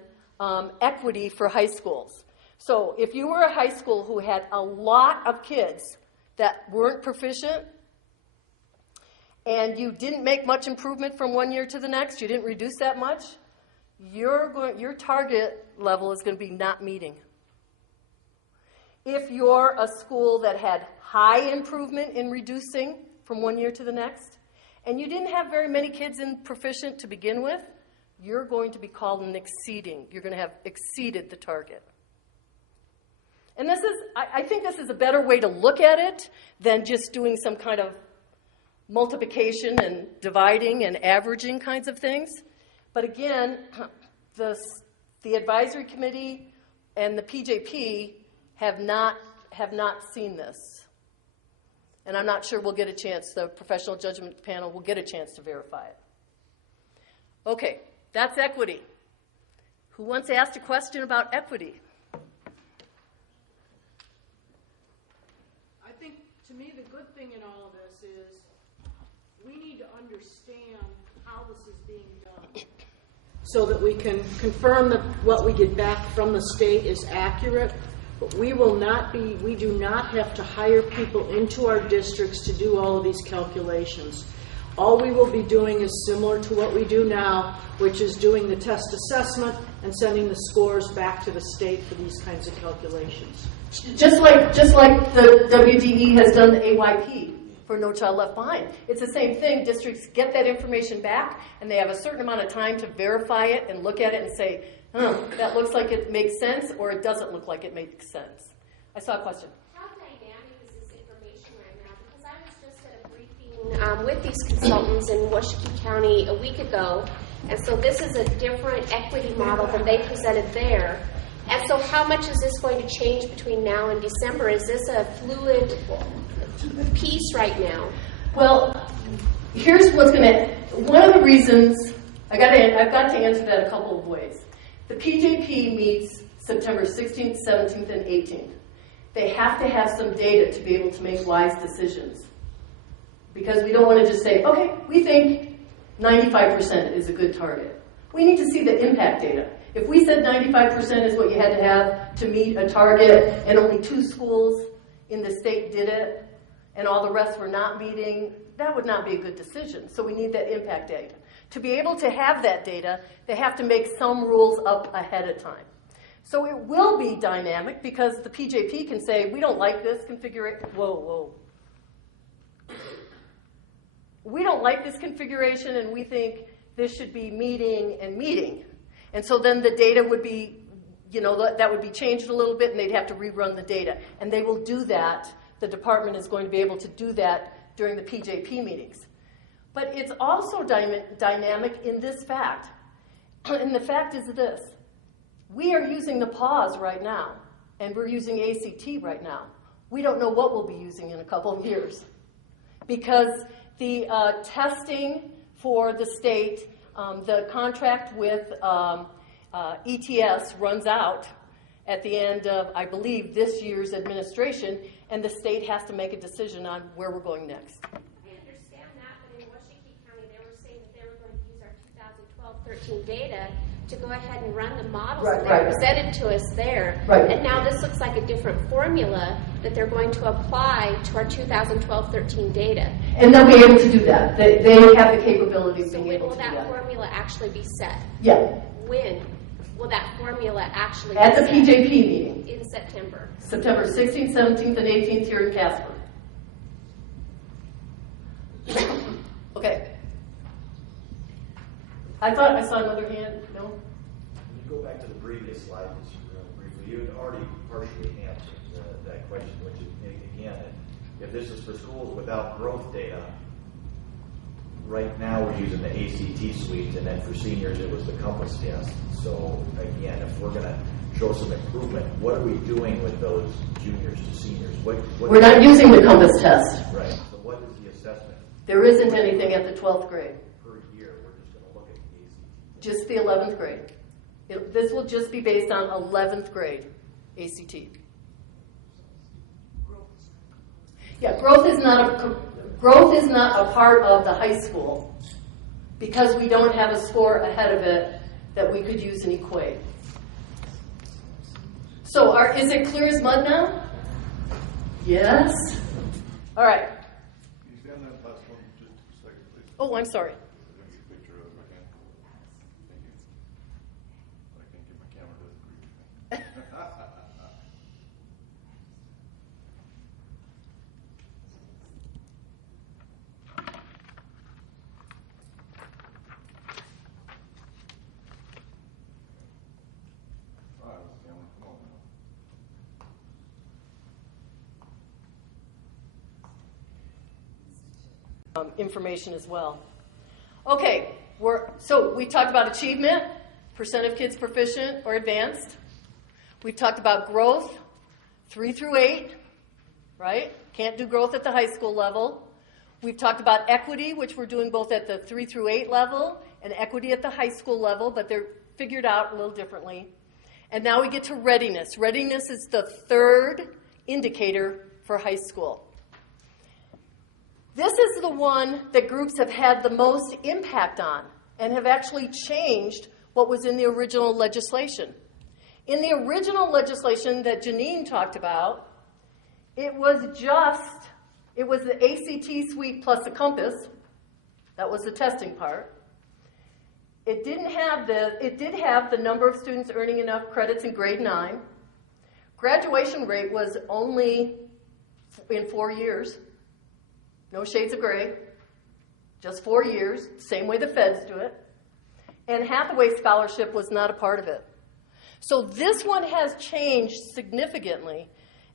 equity for high schools. So if you were a high school who had a lot of kids that weren't proficient, and you didn't make much improvement from one year to the next, you didn't reduce that much, your target level is going to be not meeting. If you're a school that had high improvement in reducing from one year to the next, and you didn't have very many kids in proficient to begin with, you're going to be called an exceeding. You're going to have exceeded the target. And this is, I think this is a better way to look at it than just doing some kind of multiplication and dividing and averaging kinds of things. But again, the advisory committee and the PJP have not seen this. And I'm not sure we'll get a chance, the professional judgment panel will get a chance to verify it. Okay, that's equity. Who wants to ask a question about equity? I think, to me, the good thing in all of this is we need to understand how this is being done so that we can confirm that what we get back from the state is accurate. But we do not have to hire people into our districts to do all of these calculations. All we will be doing is similar to what we do now, which is doing the test assessment and sending the scores back to the state for these kinds of calculations. Just like the WDE has done the AYP for No Child Left Behind. It's the same thing. Districts get that information back, and they have a certain amount of time to verify it and look at it and say, that looks like it makes sense, or it doesn't look like it makes sense. I saw a question. How dynamic is this information right now? Because I was just at a briefing with these consultants in Washakie County a week ago, and so this is a different equity model than they presented there. And so how much is this going to change between now and December? Is this a fluid piece right now? Well, here's what's going to, one of the reasons, I've got to answer that a couple of ways. The PJP meets September 16th, 17th, and 18th. They have to have some data to be able to make wise decisions. Because we don't want to just say, okay, we think 95% is a good target. We need to see the impact data. If we said 95% is what you had to have to meet a target, and only 2 schools in the state did it, and all the rest were not meeting, that would not be a good decision. So we need that impact data. To be able to have that data, they have to make some rules up ahead of time. So it will be dynamic because the PJP can say, we don't like this configuration. Whoa. We don't like this configuration, and we think this should be meeting and meeting. And so then the data would be, that would be changed a little bit, and they'd have to rerun the data. And they will do that. The department is going to be able to do that during the PJP meetings. But it's also dynamic in this fact. And the fact is this. We are using the pause right now, and we're using ACT right now. We don't know what we'll be using in a couple of years. Because the testing for the state, the contract with ETS runs out at the end of, I believe, this year's administration, and the state has to make a decision on where we're going next. Our 2012-13 data to go ahead and run the models Right. that they presented to us there. Right. And now this looks like a different formula that they're going to apply to our 2012-13 data. And they'll be able to do that. They have the capability of So being when able will to do that that. formula actually be set? Yeah, When will that formula actually at be the set? PJP meeting, In September. September 16th, 17th, and 18th here in Casper. Okay. I thought I saw another hand. No? When you go back to the previous slide, just real briefly, you had already partially answered that that question, which is, again, if this is for schools without growth data, right now we're using the ACT suite, and then for seniors it was the Compass test. So again, if we're going to show some improvement, what are we doing with those juniors to seniors? What We're not using the Compass test. Right. So what is the assessment? There isn't anything at the 12th grade. Per year, we're just going to look at the ACT. Just the 11th grade. This will just be based on 11th grade ACT. Yeah, growth is not a part of the high school because we don't have a score ahead of it that we could use and equate. So is it clear as mud now? Yes? All right. Can you stand that last one just a second, please? Oh, I'm sorry. Let me get a picture of it if I can. Thank you. I can't get my camera to agree with me. All right, camera, come on now. Information as well. Okay, so we talked about achievement, percent of kids proficient or advanced. We've talked about growth, 3 through 8, right? Can't do growth at the high school level. We've talked about equity, which we're doing both at the 3 through 8 level and equity at the high school level, but they're figured out a little differently. And now we get to readiness. Readiness is the third indicator for high school. This is the one that groups have had the most impact on and have actually changed what was in the original legislation. In the original legislation that Janine talked about, it was the ACT suite plus the Compass. That was the testing part. It did have the number of students earning enough credits in grade 9. Graduation rate was only in 4 years. No shades of gray, just 4 years, same way the feds do it. And Hathaway Scholarship was not a part of it. So this one has changed significantly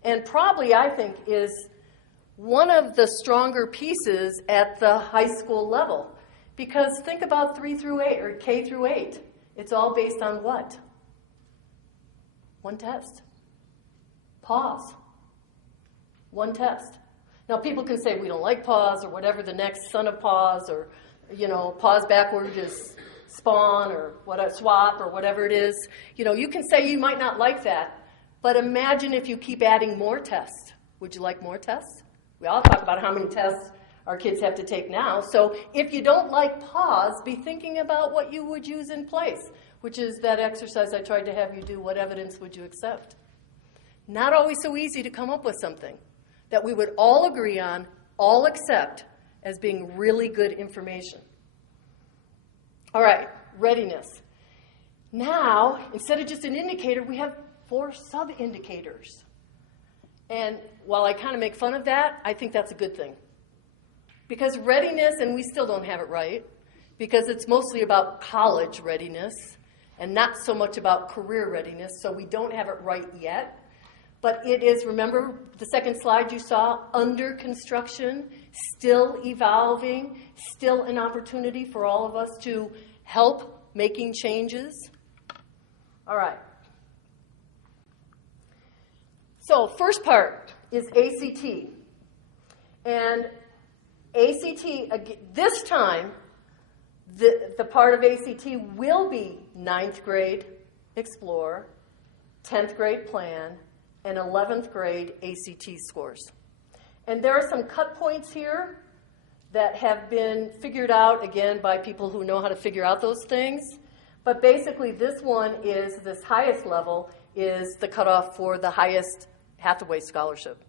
and probably, I think, is one of the stronger pieces at the high school level. Because think about 3 through 8 or K through 8. It's all based on what? One test. Pause. One test. Now, people can say we don't like pause or whatever the next son of pause or, pause backward is spawn or swap or whatever it is. You can say you might not like that, but imagine if you keep adding more tests. Would you like more tests? We all talk about how many tests our kids have to take now. So if you don't like pause, be thinking about what you would use in place, which is that exercise I tried to have you do. What evidence would you accept? Not always so easy to come up with something that we would all agree on, all accept as being really good information. All right, readiness. Now, instead of just an indicator, we have 4 sub-indicators. And while I kind of make fun of that, I think that's a good thing. Because readiness, and we still don't have it right, because it's mostly about college readiness and not so much about career readiness, so we don't have it right yet. But it is, remember the second slide you saw, under construction, still evolving, still an opportunity for all of us to help making changes. All right. So first part is ACT. And ACT, this time, the part of ACT will be 9th grade Explore, 10th grade Plan, and 11th grade ACT scores. And there are some cut points here that have been figured out, again, by people who know how to figure out those things. But basically, this highest level is the cutoff for the highest Hathaway scholarship.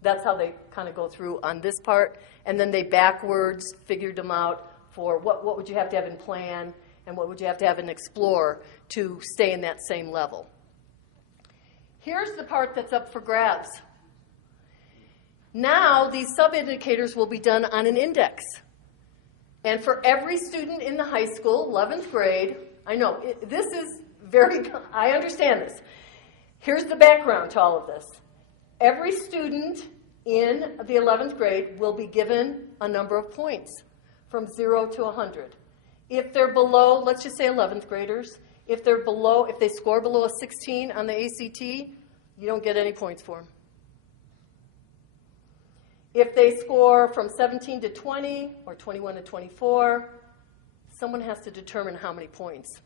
That's how they kind of go through on this part. And then they backwards figured them out for what would you have to have in Plan and what would you have to have in Explore to stay in that same level. Here's the part that's up for grabs. Now, these sub-indicators will be done on an index. And for every student in the high school, 11th grade, I know, I understand this. Here's the background to all of this. Every student in the 11th grade will be given a number of points from 0 to 100. If they're below, let's just say 11th graders, if they score below a 16 on the ACT, you don't get any points for them. If they score from 17 to 20 or 21 to 24, someone has to determine how many points.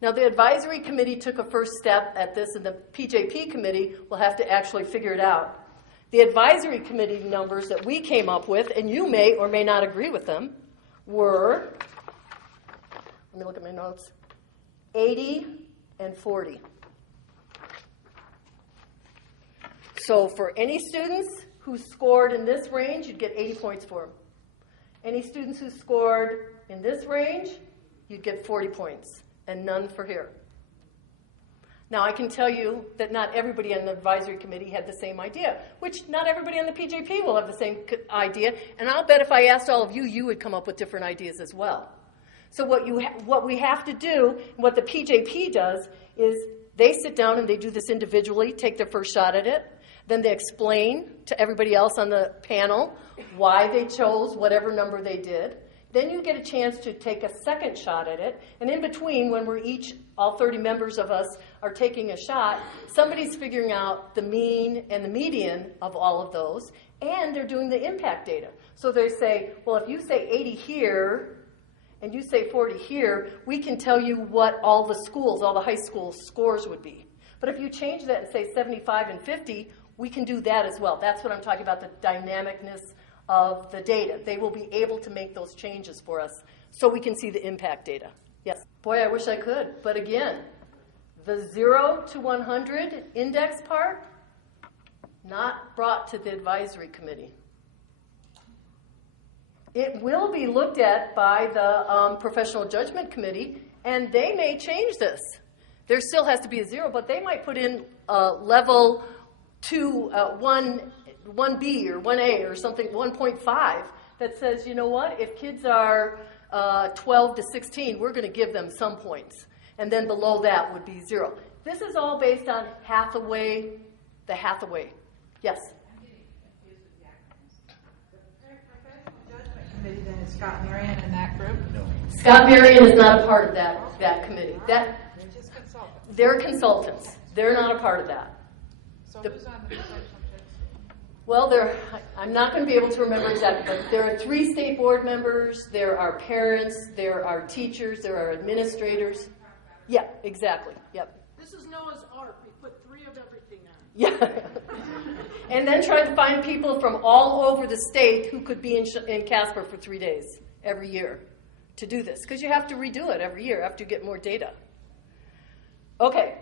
Now, the advisory committee took a first step at this, and the PJP committee will have to actually figure it out. The advisory committee numbers that we came up with, and you may or may not agree with them, were, let me look at my notes, 80 and 40. So for any students who scored in this range, you'd get 80 points for them. Any students who scored in this range, you'd get 40 points, and none for here. Now, I can tell you that not everybody on the advisory committee had the same idea, which not everybody on the PJP will have the same idea, and I'll bet if I asked all of you, you would come up with different ideas as well. So what we have to do, what the PJP does, is they sit down and they do this individually, take their first shot at it, then they explain to everybody else on the panel why they chose whatever number they did. Then you get a chance to take a second shot at it. And in between, when we're all 30 members of us are taking a shot, somebody's figuring out the mean and the median of all of those, and they're doing the impact data. So they say, well, if you say 80 here and you say 40 here, we can tell you what all the schools, all the high school scores would be. But if you change that and say 75 and 50, we can do that as well. That's what I'm talking about, the dynamicness of the data. They will be able to make those changes for us so we can see the impact data. Yes. Boy, I wish I could. But again, the 0 to 100 index part, not brought to the advisory committee. It will be looked at by the professional judgment committee, and they may change this. There still has to be a 0, but they might put in level 2, 1B or 1A or something, 1.5, that says, you know what, if kids are 12 to 16, we're going to give them some points. And then below that would be 0. This is all based on the Hathaway. Yes? I'm getting confused with the acronyms. The professional judgment committee, then, is Scott Marion in that group? No. Scott Marion is not a part of that committee. They're just consultants. They're consultants. They're not a part of that. So who's on the professional judgment? Well, I'm not going to be able to remember exactly, but there are 3 state board members, there are parents, there are teachers, there are administrators. Yeah, exactly. Yep. This is Noah's Ark. We put 3 of everything on. Yeah. And then try to find people from all over the state who could be in Casper for 3 days every year to do this, because you have to redo it every year after you get more data. Okay,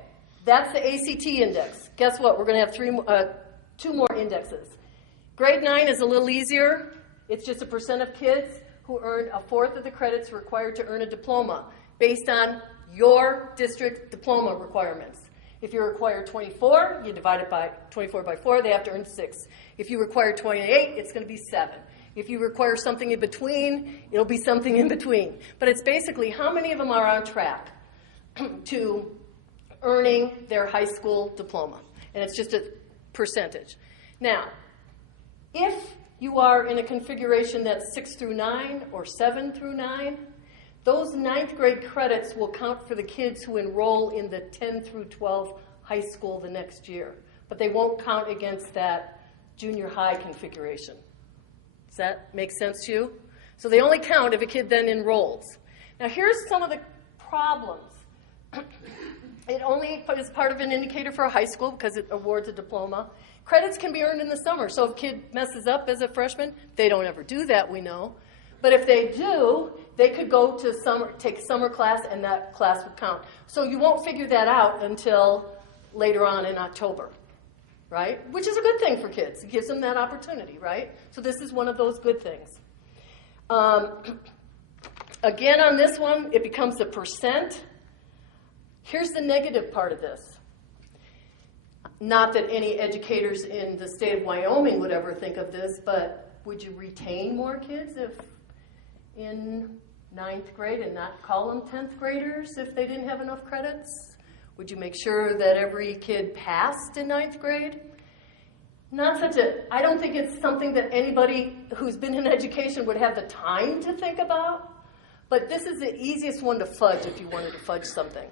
that's the ACT index. Guess what? We're going to have 2 more indexes. Grade 9 is a little easier. It's just a percent of kids who earned a fourth of the credits required to earn a diploma based on your district diploma requirements. If you require 24, you divide it by 24 by 4, they have to earn 6. If you require 28, it's going to be 7. If you require something in between, it'll be something in between. But it's basically how many of them are on track to earning their high school diploma. And it's just a percentage. Now, if you are in a configuration that's 6 through 9 or 7 through 9, those 9th grade credits will count for the kids who enroll in the 10 through 12 high school the next year. But they won't count against that junior high configuration. Does that make sense to you? So they only count if a kid then enrolls. Now here's some of the problems. It only is part of an indicator for a high school because it awards a diploma. Credits can be earned in the summer. So if a kid messes up as a freshman, they don't ever do that, we know. But if they do, they could go to take a summer class, and that class would count. So you won't figure that out until later on in October, right? Which is a good thing for kids. It gives them that opportunity, right? So this is one of those good things. Again, on this one, it becomes a percent. Here's the negative part of this. Not that any educators in the state of Wyoming would ever think of this, but would you retain more kids if in 9th grade and not call them 10th graders if they didn't have enough credits? Would you make sure that every kid passed in 9th grade? I don't think it's something that anybody who's been in education would have the time to think about, but this is the easiest one to fudge if you wanted to fudge something.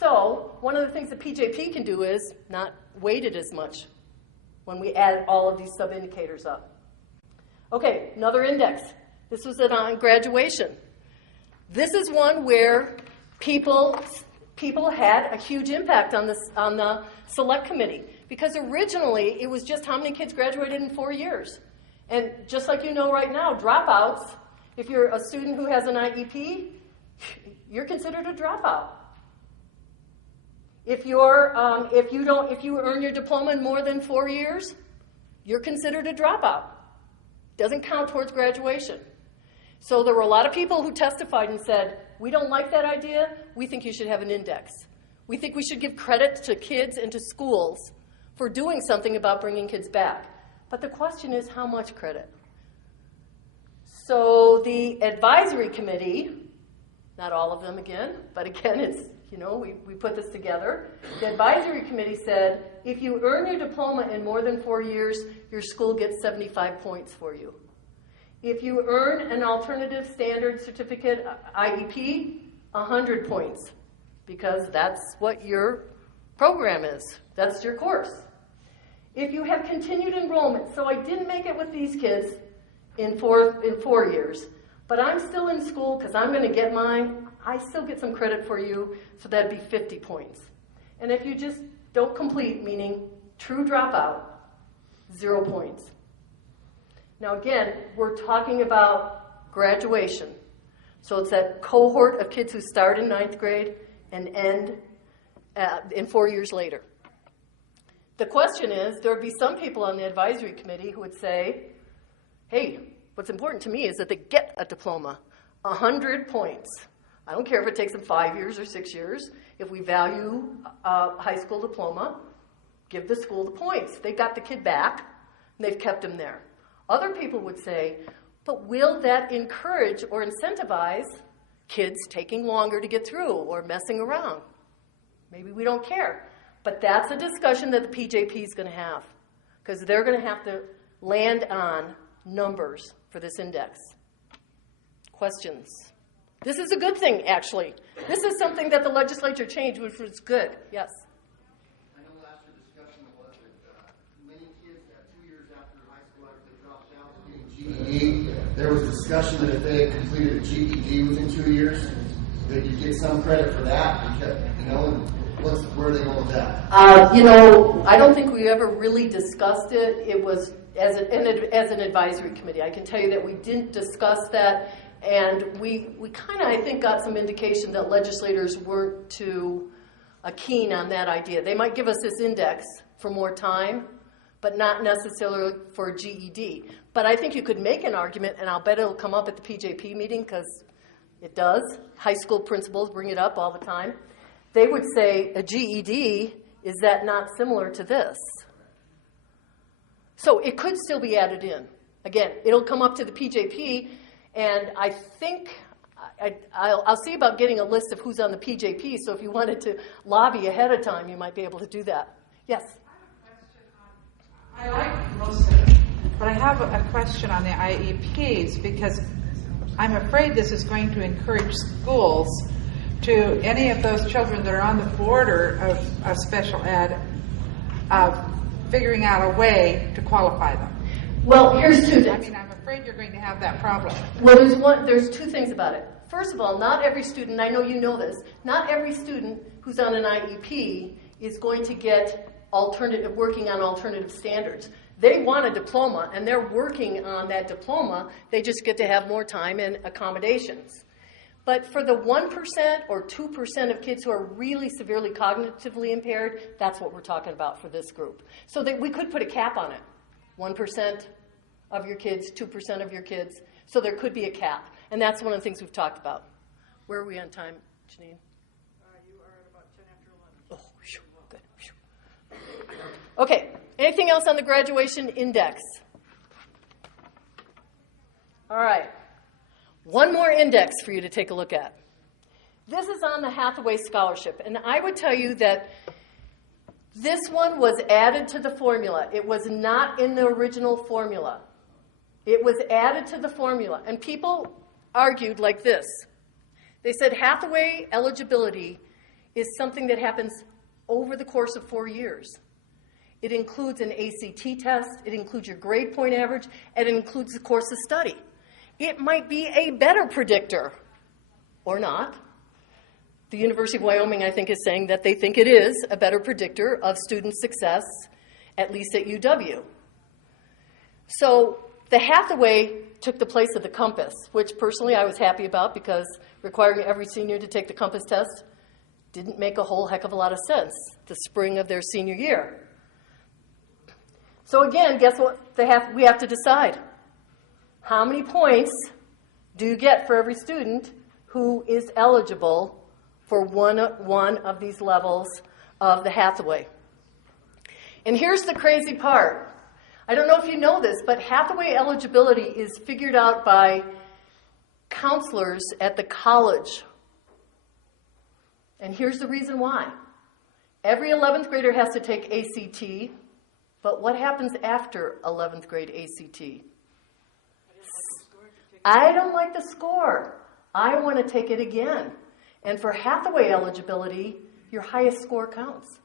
So one of the things that PJP can do is not weight it as much when we add all of these sub-indicators up. Okay, another index. This was on graduation. This is one where people had a huge impact on the select committee, because originally it was just how many kids graduated in 4 years. And just like you know right now, dropouts, if you're a student who has an IEP, you're considered a dropout. If you earn your diploma in more than 4 years, you're considered a dropout. Doesn't count towards graduation. So there were a lot of people who testified and said, we don't like that idea. We think you should have an index. We think we should give credit to kids and to schools for doing something about bringing kids back. But the question is, how much credit? So the advisory committee, not all of them again, but again, it's, we put this together. The advisory committee said, if you earn your diploma in more than 4 years, your school gets 75 points for you. If you earn an alternative standard certificate IEP, 100 points, because that's what your program is. That's your course. If you have continued enrollment, so I didn't make it with these kids in 4 years, but I'm still in school because I'm going to get mine, I still get some credit for you, so that'd be 50 points. And if you just don't complete, meaning true dropout, 0 points. Now again, we're talking about graduation. So it's that cohort of kids who start in 9th grade and end in 4 years later. The question is, there would be some people on the advisory committee who would say, hey, what's important to me is that they get a diploma, 100 points. I don't care if it takes them 5 years or 6 years. If we value a high school diploma, give the school the points. They got the kid back, and they've kept him there. Other people would say, but will that encourage or incentivize kids taking longer to get through or messing around? Maybe we don't care. But that's a discussion that the PJP is going to have, because they're going to have to land on numbers for this index. Questions? This is a good thing, actually. This is something that the legislature changed, which was good. Yes? I know last year discussion was that many kids at 2 years after high school, after they dropped out, getting GED, there was discussion that if they had completed a GED within 2 years, that you'd get some credit for that. Because, where are they going with that? I don't think we ever really discussed it. It was as an advisory committee. I can tell you that we didn't discuss that, and we kind of, I think, got some indication that legislators weren't too keen on that idea. They might give us this index for more time, but not necessarily for GED. But I think you could make an argument, and I'll bet it'll come up at the PJP meeting, because it does. High school principals bring it up all the time. They would say a GED, is that not similar to this? So it could still be added in. Again, it'll come up to the PJP, and I think I'll see about getting a list of who's on the PJP, so if you wanted to lobby ahead of time, you might be able to do that. Yes? I like most of it, but I have a question on the IEPs, because I'm afraid this is going to encourage schools to any of those children that are on the border of special ed, of figuring out a way to qualify them. Well, here's two things. I mean, I'm afraid you're going to have that problem. Well, there's two things about it. First of all, not every student, I know you know this, not every student who's on an IEP is going to get working on alternative standards. They want a diploma, and they're working on that diploma. They just get to have more time and accommodations. But for the 1% or 2% of kids who are really severely cognitively impaired, that's what we're talking about for this group. So that we could put a cap on it. 1% of your kids, 2% of your kids. So there could be a cap. And that's one of the things we've talked about. Where are we on time, Janine? You are at about 10 after 11. Oh, whew, good. Whew. Okay, anything else on the graduation index? All right. One more index for you to take a look at. This is on the Hathaway Scholarship. And I would tell you that This one was added to the formula. It was not in the original formula. It was added to the formula. And people argued like this. They said Hathaway eligibility is something that happens over the course of 4 years. It includes an ACT test, it includes your grade point average, and it includes the course of study. It might be a better predictor, or not. The University of Wyoming, I think, is saying that they think it is a better predictor of student success, at least at UW. So the Hathaway took the place of the Compass, which personally I was happy about because requiring every senior to take the Compass test didn't make a whole heck of a lot of sense the spring of their senior year. So again, guess what we have to decide? How many points do you get for every student who is eligible for one of these levels of the Hathaway? And here's the crazy part. I don't know if you know this, but Hathaway eligibility is figured out by counselors at the college. And here's the reason why. Every 11th grader has to take ACT, but what happens after 11th grade ACT? I don't like the score. I want to take it again. And for Hathaway eligibility, your highest score counts.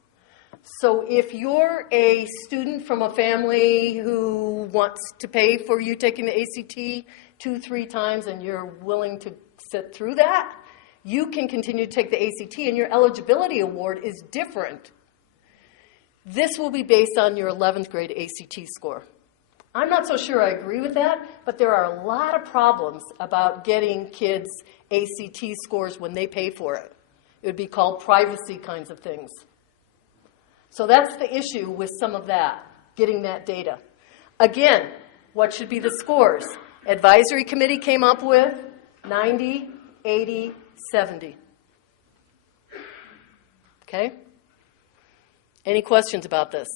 So if you're a student from a family who wants to pay for you taking the ACT 2-3 times and you're willing to sit through that, you can continue to take the ACT and your eligibility award is different. This will be based on your 11th grade ACT score. I'm not so sure I agree with that, but there are a lot of problems about getting kids ACT scores when they pay for it. It would be called privacy kinds of things. So that's the issue with some of that, getting that data. Again, what should be the scores? Advisory committee came up with 90, 80, 70. Okay? Any questions about this?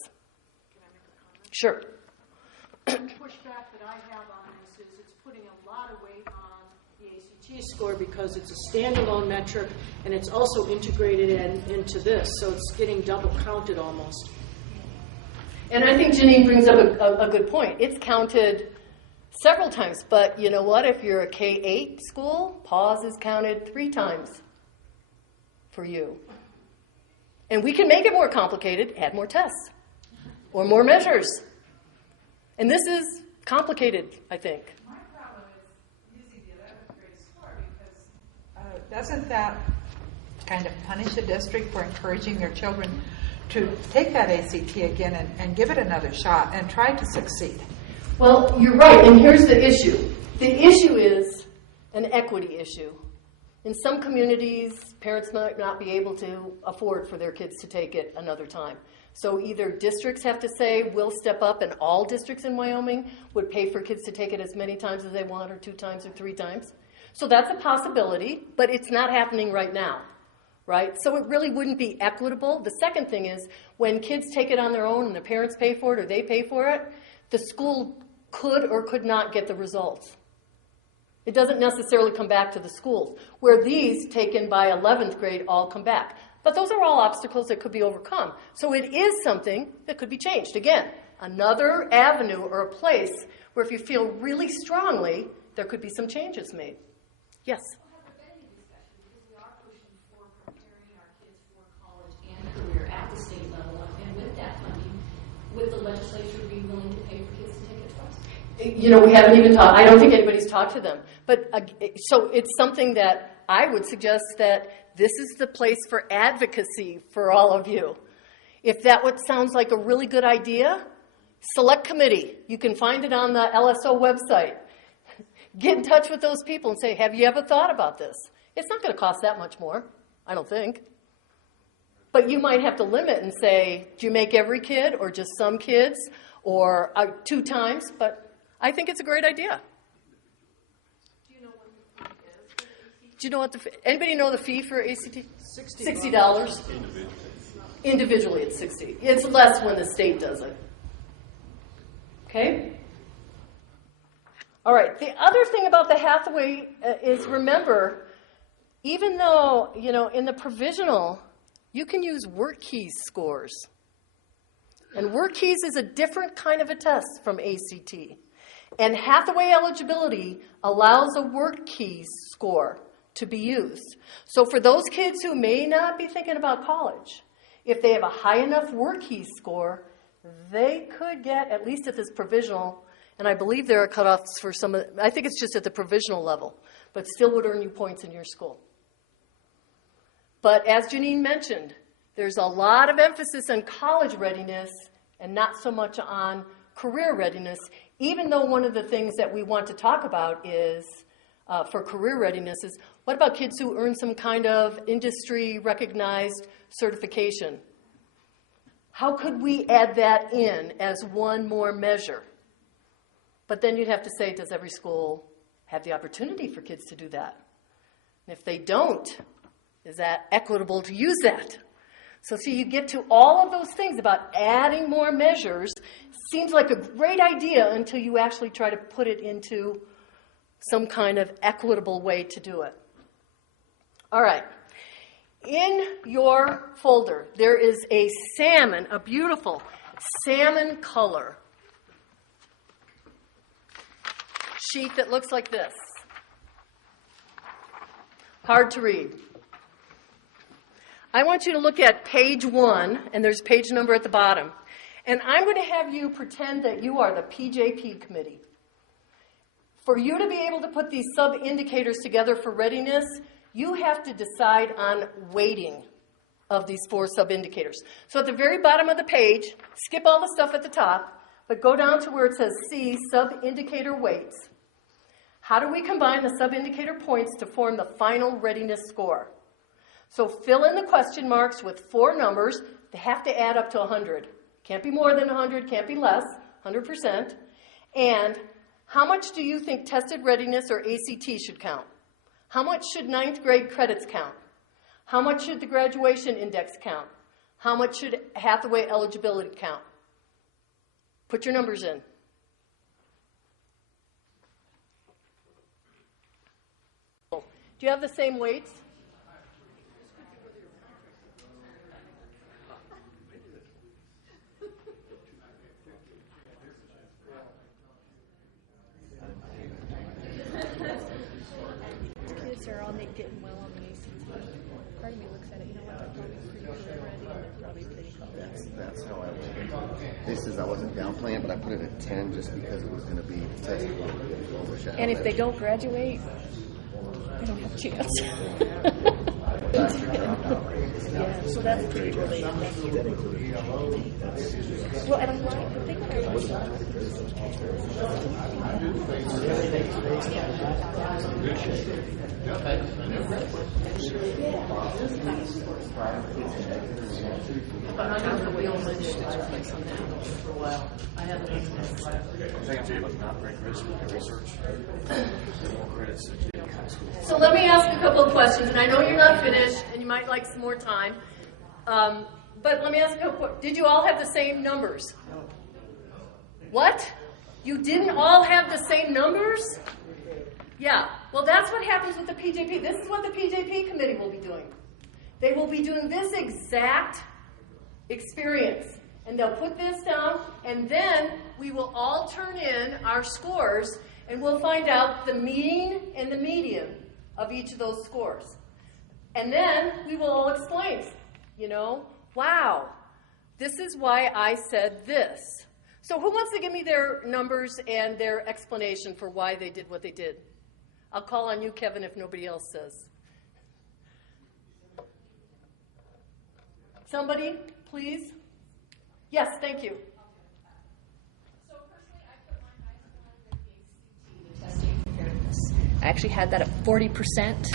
Sure. The pushback that I have on this is it's putting a lot of weight on the ACT score because it's a standalone metric and it's also integrated into this, so it's getting double counted almost. And I think Janine brings up a good point. It's counted several times, but you know what? If you're a K-8 school, PAWS is counted 3 times for you. And we can make it more complicated, add more tests or more measures. And this is complicated, I think. My problem is using the 11th grade score because doesn't that kind of punish a district for encouraging their children to take that ACT again and give it another shot and try to succeed? Well, you're right, and here's the issue. The issue is an equity issue. In some communities, parents might not be able to afford for their kids to take it another time. So either districts have to say, we'll step up, and all districts in Wyoming would pay for kids to take it as many times as they want, or 2 times or 3 times. So that's a possibility, but it's not happening right now, right? So it really wouldn't be equitable. The second thing is, when kids take it on their own and their parents pay for it or they pay for it, the school could or could not get the results. It doesn't necessarily come back to the schools, where these taken by 11th grade all come back. But those are all obstacles that could be overcome. So it is something that could be changed. Again, another avenue or a place where if you feel really strongly, there could be some changes made. Yes? We'll have a vetting discussion because we are pushing for preparing our kids for college and career at the state level. And with that funding, would the legislature be willing to pay for kids to take it twice? You know, we haven't even talked. I don't think anybody's talked to them. But so it's something that I would suggest that this is the place for advocacy for all of you. If that what sounds like a really good idea, select committee. You can find it on the LSO website. Get in touch with those people and say, have you ever thought about this? It's not going to cost that much more, I don't think. But you might have to limit and say, do you make every kid or just some kids or 2 times? But I think it's a great idea. Do you know what anybody know the fee for ACT? $60. Individually, it's $60. It's less when the state does it. Okay? All right. The other thing about the Hathaway is, remember, even though, you know, in the provisional, you can use work keys scores. And Work Keys is a different kind of a test from ACT. And Hathaway eligibility allows a Work Keys score to be used. So for those kids who may not be thinking about college, if they have a high enough Work Keys score, they could get, at least at this provisional, and I believe there are cutoffs for some of, I think it's just at the provisional level, but still would earn you points in your school. But as Janine mentioned, there's a lot of emphasis on college readiness and not so much on career readiness, even though one of the things that we want to talk about is, for career readiness, is what about kids who earn some kind of industry-recognized certification? How could we add that in as one more measure? But then you'd have to say, does every school have the opportunity for kids to do that? And if they don't, is that equitable to use that? So see, you get to all of those things about adding more measures. Seems like a great idea until you actually try to put it into some kind of equitable way to do it. All right. In your folder, there is a salmon, a beautiful salmon color sheet that looks like this. Hard to read. I want you to look at page 1, and there's page number at the bottom. And I'm going to have you pretend that you are the PJP committee. For you to be able to put these sub-indicators together for readiness, you have to decide on weighting of these 4 sub-indicators. So at the very bottom of the page, skip all the stuff at the top, but go down to where it says C, sub-indicator weights. How do we combine the sub-indicator points to form the final readiness score? So fill in the question marks with 4 numbers. They have to add up to 100. Can't be more than 100, can't be less, 100%. And how much do you think tested readiness or ACT should count? How much should 9th grade credits count? How much should the graduation index count? How much should Hathaway eligibility count? Put your numbers in. Do you have the same weights? Kids are all getting well on the ACT. Part of me looks at it, you know what, they're probably pretty good already, and they're probably pretty close. That's how I was. I wasn't downplaying, but I put it at 10 just because it was going to be tested overshadowed. And if they don't graduate, they don't have a chance. Yeah, so that's pretty related. Well, and I'm like, the thing So let me ask a couple of questions, and I know you're not finished, and you might like some more time. But let me ask a couple. Did you all have the same numbers? What? You didn't all have the same numbers? Yeah. Well, that's what happens with the PJP. This is what the PJP committee will be doing. They will be doing this exact experience. And they'll put this down, and then we will all turn in our scores, and we'll find out the mean and the median of each of those scores. And then we will all explain, wow, this is why I said this. So who wants to give me their numbers and their explanation for why they did what they did? I'll call on you, Kevin, if nobody else says. Somebody, please? Yes, thank you. So personally, I put my high school with the ACT, the testing preparedness. I actually had that at 40%.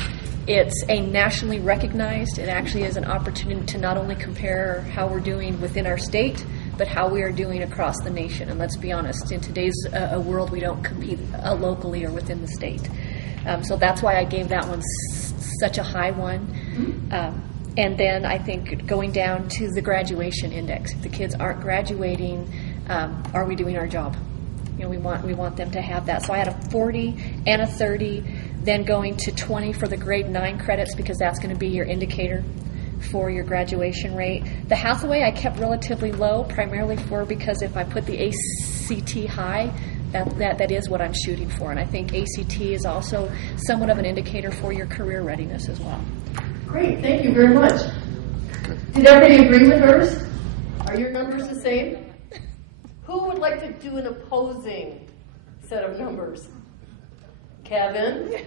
It's a nationally recognized. It actually is an opportunity to not only compare how we're doing within our state, but how we are doing across the nation. And let's be honest, in today's world, we don't compete locally or within the state. So that's why I gave that one such a high one. And then I think going down to the graduation index. If the kids aren't graduating, are we doing our job? We want them to have that. So I had a 40 and a 30, then going to 20 for the grade 9 credits because that's going to be your indicator for your graduation rate. The Hathaway I kept relatively low, primarily because if I put the ACT high, that is what I'm shooting for. And I think ACT is also somewhat of an indicator for your career readiness as well. Great, thank you very much. Did everybody agree with hers? Are your numbers the same? Who would like to do an opposing set of numbers? Kevin?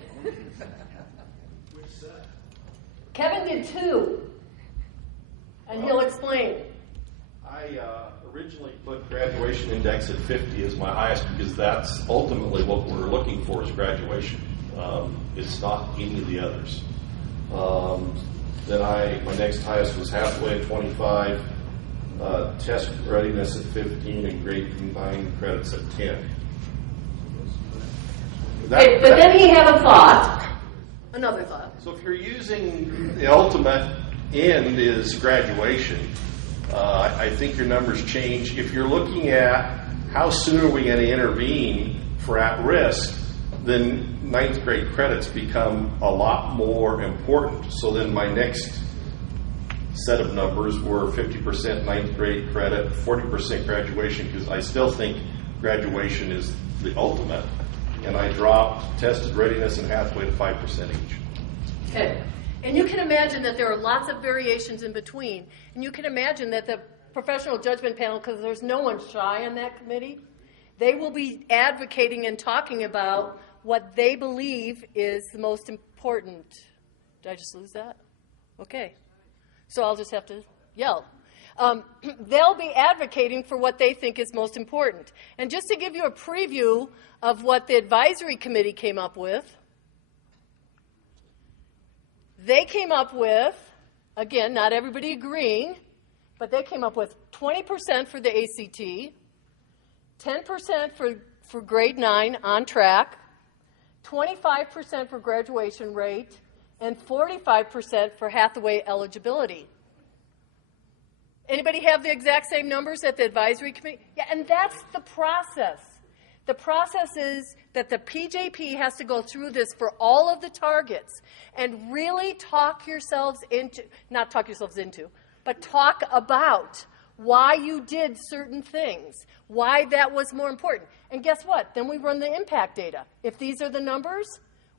Kevin did 2, and he'll explain. I originally put graduation index at 50 as my highest because that's ultimately what we're looking for is graduation. It's not any of the others. Then my next highest was Hathaway at 25, test readiness at 15, and grade combined credits at 10. But then he had a thought, another thought. So if you're using the ultimate end is graduation, I think your numbers change. If you're looking at how soon are we going to intervene for at-risk, then 9th grade credits become a lot more important. So then my next set of numbers were 50% 9th grade credit, 40% graduation, because I still think graduation is the ultimate. And I dropped tested readiness and Hathaway to 5% each. Okay. And you can imagine that there are lots of variations in between. And you can imagine that the professional judgment panel, because there's no one shy on that committee, they will be advocating and talking about what they believe is the most important. Did I just lose that? Okay. So I'll just have to yell. They'll be advocating for what they think is most important. And just to give you a preview of what the advisory committee came up with, they came up with, again, not everybody agreeing, but they came up with 20% for the ACT, 10% for grade 9 on track, 25% for graduation rate, and 45% for Hathaway eligibility. Anybody have the exact same numbers at the advisory committee? Yeah, and that's the process. The process is that the PJP has to go through this for all of the targets and really talk yourselves into, not talk yourselves into, but talk about why you did certain things, why that was more important. And guess what? Then we run the impact data. If these are the numbers,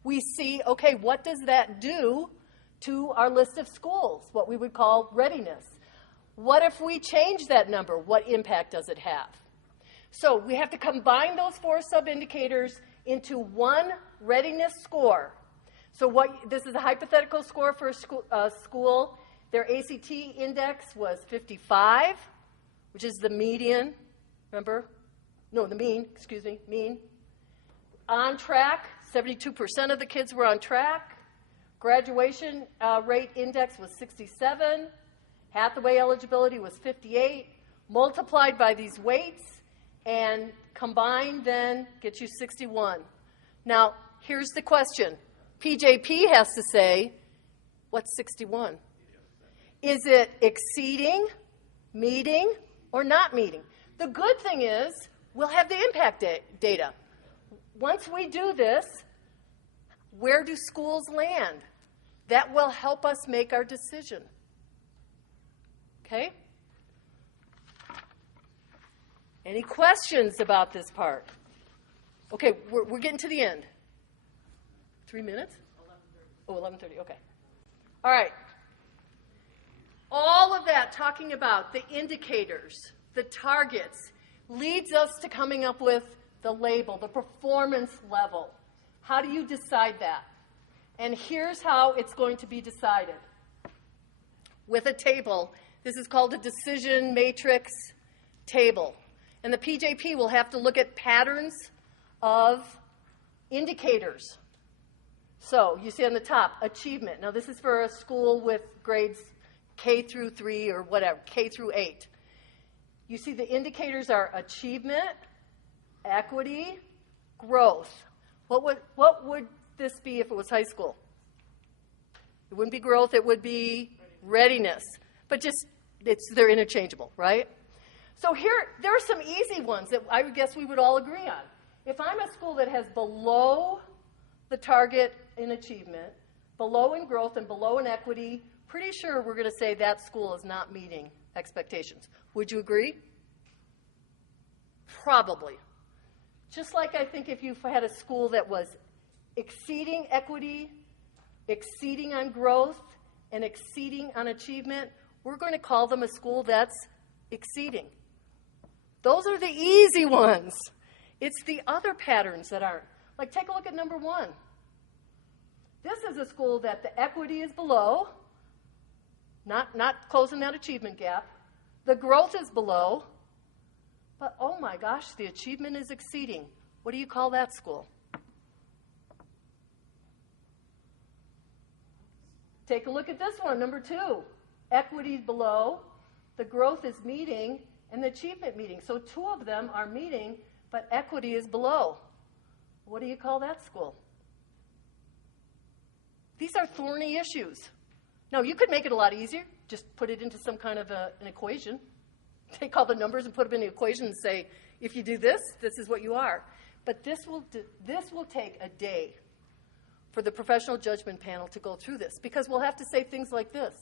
we see, okay, what does that do to our list of schools, what we would call readiness? What if we change that number? What impact does it have? So we have to combine those 4 sub-indicators into one readiness score. So this is a hypothetical score for a school. Their ACT index was 55, which is the median, remember? No, the mean, excuse me, mean. On track, 72% of the kids were on track. Graduation rate index was 67. Hathaway eligibility was 58. Multiplied by these weights, and combined then gets you 61. Now, here's the question. PJP has to say, what's 61? Is it exceeding, meeting, or not meeting? The good thing is we'll have the impact data. Once we do this, where do schools land? That will help us make our decision. Okay? Any questions about this part? Okay, we're getting to the end. 3 minutes? 11:30. Oh, 11:30, okay. All right. All of that talking about the indicators, the targets, leads us to coming up with the label, the performance level. How do you decide that? And here's how it's going to be decided. With a table. This is called a decision matrix table. And the PJP will have to look at patterns of indicators. So you see on the top, achievement. Now this is for a school with grades K through 3 or whatever, K through 8. You see the indicators are achievement, equity, growth. What would this be if it was high school? It wouldn't be growth, it would be readiness. But they're interchangeable, right? So there are some easy ones that I would guess we would all agree on. If I'm a school that has below the target in achievement, below in growth, and below in equity, pretty sure we're going to say that school is not meeting expectations. Would you agree? Probably. Just like I think if you had a school that was exceeding equity, exceeding on growth, and exceeding on achievement, we're going to call them a school that's exceeding. Those are the easy ones. It's the other patterns that aren't. Like, take a look at number 1. This is a school that the equity is below, not closing that achievement gap. The growth is below, but oh my gosh, the achievement is exceeding. What do you call that school? Take a look at this one, number 2. Equity is below, the growth is meeting, and the achievement meeting. So 2 of them are meeting, but equity is below. What do you call that school? These are thorny issues. Now, you could make it a lot easier. Just put it into some kind of an equation. Take all the numbers and put them in the equation and say, if you do this, this is what you are. But this will take a day for the professional judgment panel to go through this, because we'll have to say things like this.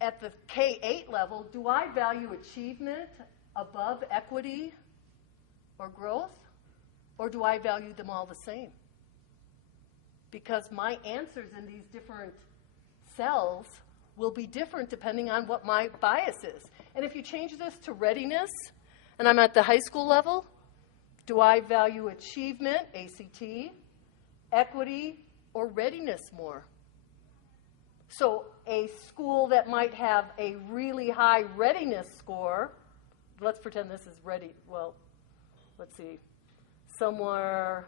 At the K-8 level, do I value achievement above equity or growth, or do I value them all the same? Because my answers in these different cells will be different depending on what my bias is. And if you change this to readiness, and I'm at the high school level, do I value achievement, ACT, equity, or readiness more? So a school that might have a really high readiness score, let's pretend this is ready, well, let's see, somewhere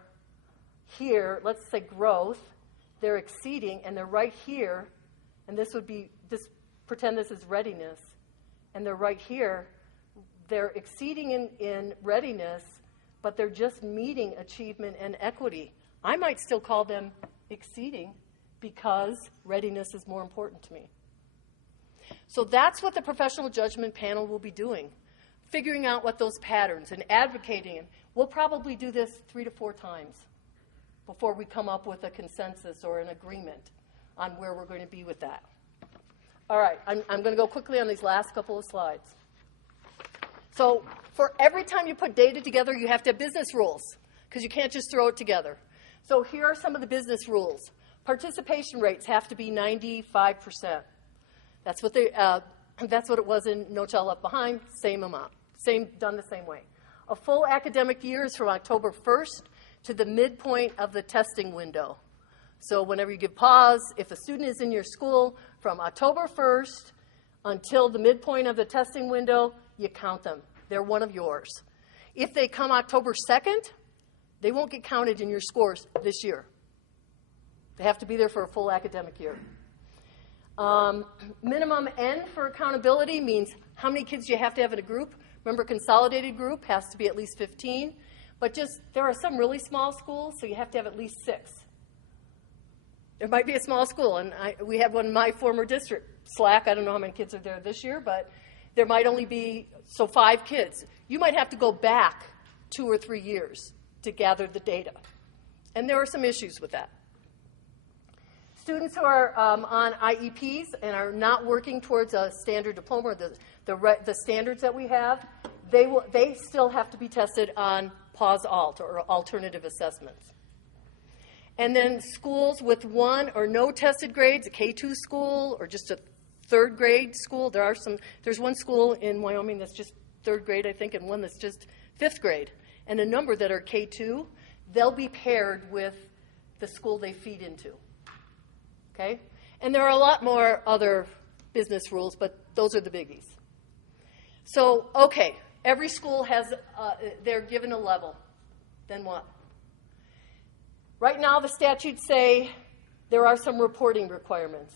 here, let's say growth, they're exceeding, and they're right here, and this would be, just pretend this is readiness, and they're right here, they're exceeding in readiness, but they're just meeting achievement and equity. I might still call them exceeding because readiness is more important to me. So that's what the professional judgment panel will be doing, figuring out what those patterns and advocating. We'll probably do this 3 to 4 times before we come up with a consensus or an agreement on where we're going to be with that. All right, I'm going to go quickly on these last couple of slides. So for every time you put data together, you have to have business rules, because you can't just throw it together. So here are some of the business rules. Participation rates have to be 95%. That's what it was in No Child Left Behind, same amount, done the same way. A full academic year is from October 1st to the midpoint of the testing window. So whenever you give pause, if a student is in your school from October 1st until the midpoint of the testing window, you count them. They're one of yours. If they come October 2nd, they won't get counted in your scores this year. They have to be there for a full academic year. Minimum N for accountability means how many kids you have to have in a group. Remember, consolidated group has to be at least 15. But there are some really small schools, so you have to have at least 6. There might be a small school, and we had one in my former district, Slack. I don't know how many kids are there this year, but there might only be, 5 kids. You might have to go back 2 or 3 years to gather the data. And there are some issues with that. Students who are on IEPs and are not working towards a standard diploma, or the standards that we have, they still have to be tested on PAUSE-ALT, or alternative assessments. And then schools with 1 or no tested grades, a K-2 school or just a 3rd grade school. There's one school in Wyoming that's just 3rd grade, I think, and one that's just 5th grade. And a number that are K-2, they'll be paired with the school they feed into. Okay? And there are a lot more other business rules, but those are the biggies. So, okay, every school has, they're given a level. Then what? Right now, the statutes say there are some reporting requirements.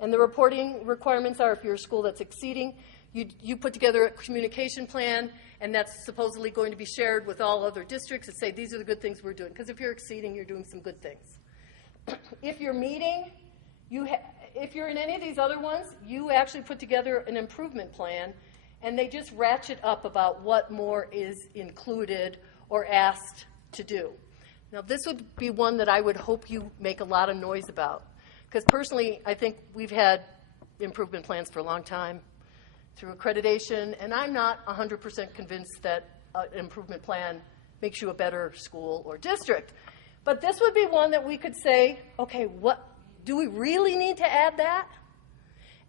And the reporting requirements are, if you're a school that's exceeding, you put together a communication plan, and that's supposedly going to be shared with all other districts and say, these are the good things we're doing. Because if you're exceeding, you're doing some good things. If you're meeting, if you're in any of these other ones, you actually put together an improvement plan, and they just ratchet up about what more is included or asked to do. Now, this would be one that I would hope you make a lot of noise about, Because personally, I think we've had improvement plans for a long time through accreditation, and I'm not 100% convinced that an improvement plan makes you a better school or district. But this would be one that we could say, okay, what do we really need to add that?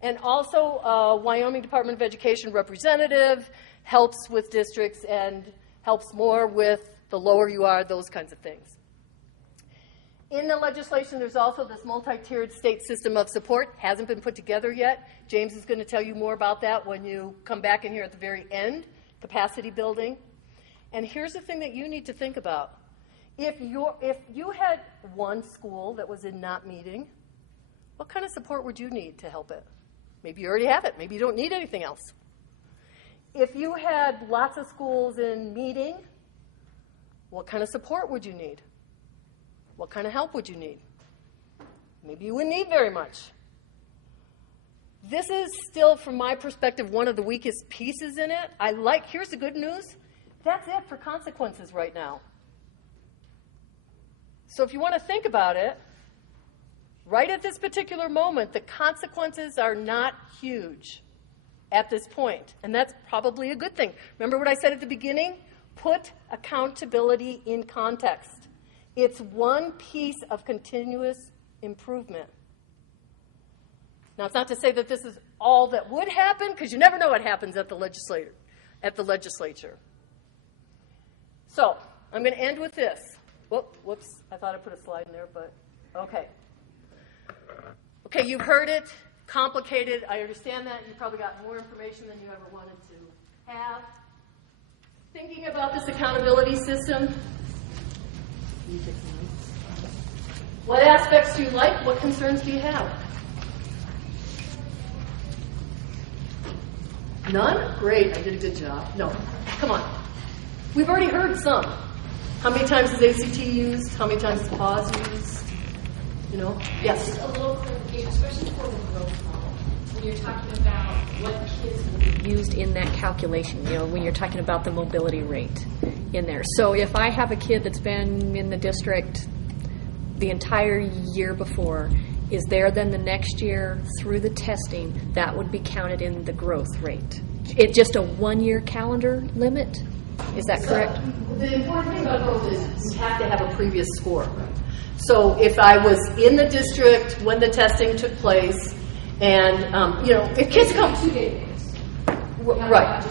And also, Wyoming Department of Education representative helps with districts and helps more with the lower you are, those kinds of things. In the legislation, there's also this multi-tiered state system of support. Hasn't been put together yet. James is going to tell you more about that when you come back in here at the very end, capacity building. And here's the thing that you need to think about. If you had one school that was in not meeting, what kind of support would you need to help it? Maybe you already have it. Maybe you don't need anything else. If you had lots of schools in meeting, what kind of support would you need? What kind of help would you need? Maybe you wouldn't need very much. This is still, from my perspective, one of the weakest pieces in it. Here's the good news. That's it for consequences right now. So if you want to think about it, right at this particular moment, the consequences are not huge at this point. And that's probably a good thing. Remember what I said at the beginning? Put accountability in context. It's one piece of continuous improvement. Now, it's not to say that this is all that would happen, because you never know what happens at the legislature. So, I'm going to end with this. Whoops, I thought I put a slide in there, but okay. Okay, you've heard it, complicated. I understand that. You probably got more information than you ever wanted to have. Thinking about this accountability system, what aspects do you like? What concerns do you have? None? Great, I did a good job. No, come on. We've already heard some. How many times is ACT used? How many times is PAWS used? Yes? Just a little clarification, especially for the growth model. When you're talking about what kids will be used in that calculation, when you're talking about the mobility rate in there. So if I have a kid that's been in the district the entire year before, is there then the next year through the testing, that would be counted in the growth rate? It's just a 1-year calendar limit? Is that correct? The important thing about growth is you have to have a previous score. So if I was in the district when the testing took place, and, if kids come... 2 data points. Right.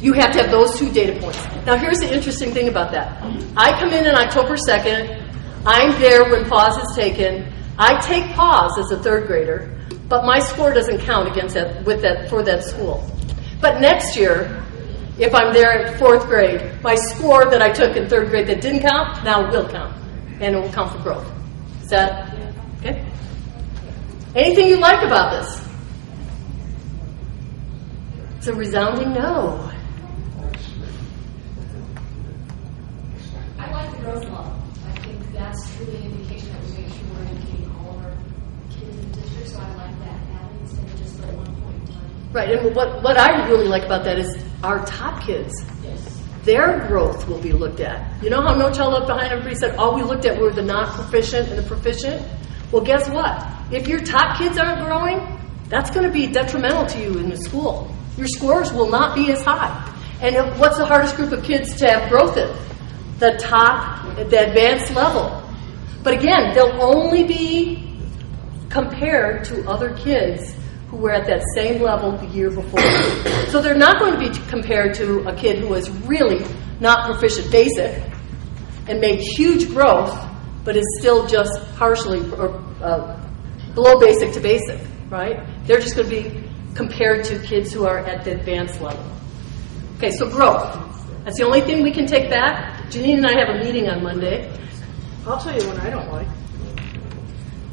You have to have those 2 data points. Now, here's the interesting thing about that. I come in October 2nd. I'm there when PAWS is taken. I take PAWS as a 3rd grader, but my score doesn't count against that for that school. But next year, if I'm there at 4th grade, my score that I took in 3rd grade that didn't count, now will count, and it will count for growth. Is that okay? Anything you like about this? It's a resounding no. I like the growth model. I think that's truly an indication that we make sure we're educating all of our kids in the district, so I like that added instead of just at one point in time. Right, and what I really like about that is our top kids. Yes. Their growth will be looked at. You know how No Child Left Behind, everybody said all we looked at were the not proficient and the proficient? Well, guess what? If your top kids aren't growing, that's going to be detrimental to you in the school. Your scores will not be as high. And what's the hardest group of kids to have growth in? The top, the advanced level. But again, they'll only be compared to other kids who were at that same level the year before. So they're not going to be compared to a kid who was really not proficient basic and made huge growth, but is still just partially or below basic to basic, right? They're just going to be compared to kids who are at the advanced level. Okay, so growth. That's the only thing we can take back. Janine and I have a meeting on Monday. I'll tell you what I don't like.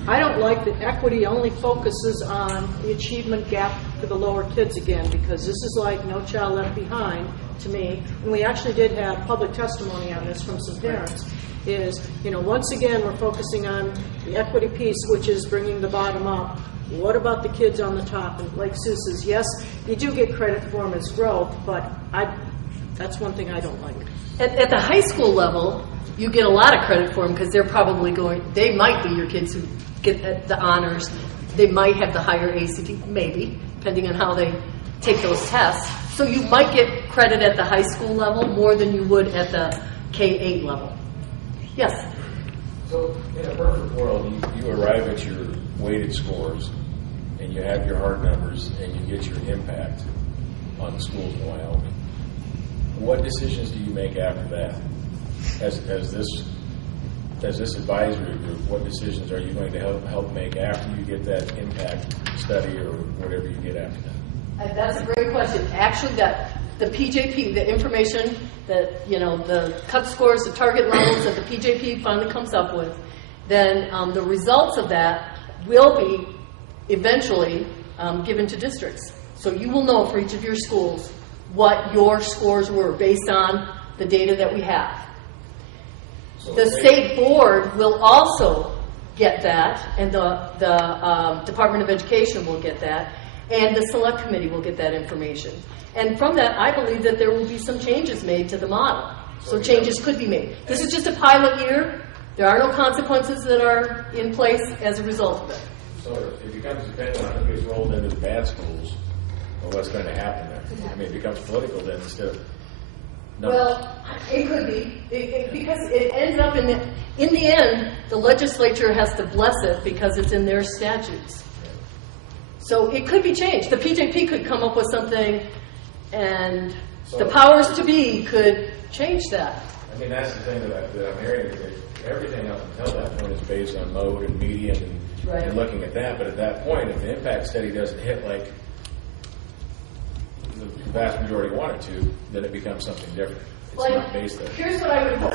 I don't like that equity only focuses on the achievement gap for the lower kids again, because this is like No Child Left Behind to me. And we actually did have public testimony on this from some parents. Once again, we're focusing on the equity piece, which is bringing the bottom up. What about the kids on the top? And like Sue says, yes, you do get credit for them as growth, but that's one thing I don't like. At the high school level, you get a lot of credit for them because they're probably they might be your kids who get the honors. They might have the higher ACT, maybe, depending on how they take those tests. So you might get credit at the high school level more than you would at the K-8 level. Yes? So in a perfect world, you arrive at your weighted scores and you have your hard numbers and you get your impact on the schools in Wyoming. What decisions do you make after that? As this advisory group, what decisions are you going to help make after you get that impact study or whatever you get after that? That's a great question. Actually, the PJP, the information that, the cut scores, the target levels that the PJP finally comes up with, then the results of that will be eventually given to districts. So you will know for each of your schools what your scores were based on the data that we have. So the state board will also get that, and the Department of Education will get that, and the select committee will get that information. And from that, I believe that there will be some changes made to the model. So changes could be made. This is just a pilot year. There are no consequences that are in place as a result of it. So it becomes dependent on who gets rolled into the bad schools or what's going to happen there. I mean, it becomes political then instead of numbers. Well, it could be because it ends up in the end, the legislature has to bless it because it's in their statutes. So it could be changed. The PJP could come up with something, and the powers to be could change that. I mean, that's the thing that I'm hearing is that everything up until that point is based on mode and median and looking at that. But at that point, if the impact study doesn't hit like the vast majority want it to, then it becomes something different. It's not based there. Here's what I would hope.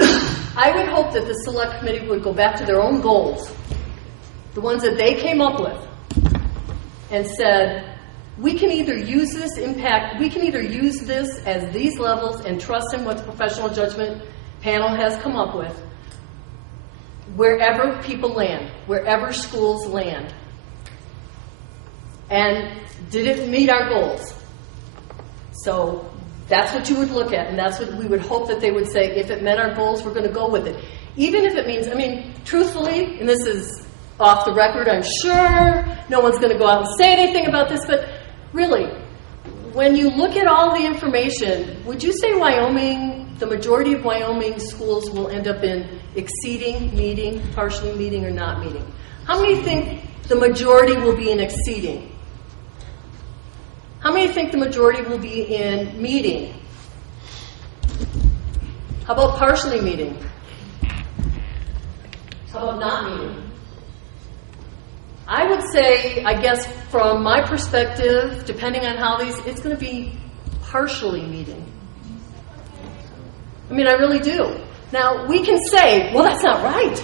I would hope that the select committee would go back to their own goals, the ones that they came up with, and said, we can either use this impact, we can either use this as these levels and trust in what the professional judgment panel has come up with, wherever people land, wherever schools land. And did it meet our goals? So that's what you would look at, and that's what we would hope that they would say, if it met our goals, we're going to go with it. Even if it means, truthfully, and this is off the record, I'm sure no one's going to go out and say anything about this, but really, when you look at all the information, would you say the majority of Wyoming schools will end up in exceeding, meeting, partially meeting, or not meeting? How many think the majority will be in exceeding? How many think the majority will be in meeting? How about partially meeting? How about not meeting? I would say, I guess, from my perspective, depending on how it's going to be partially meeting. I really do. Now, we can say, well, that's not right.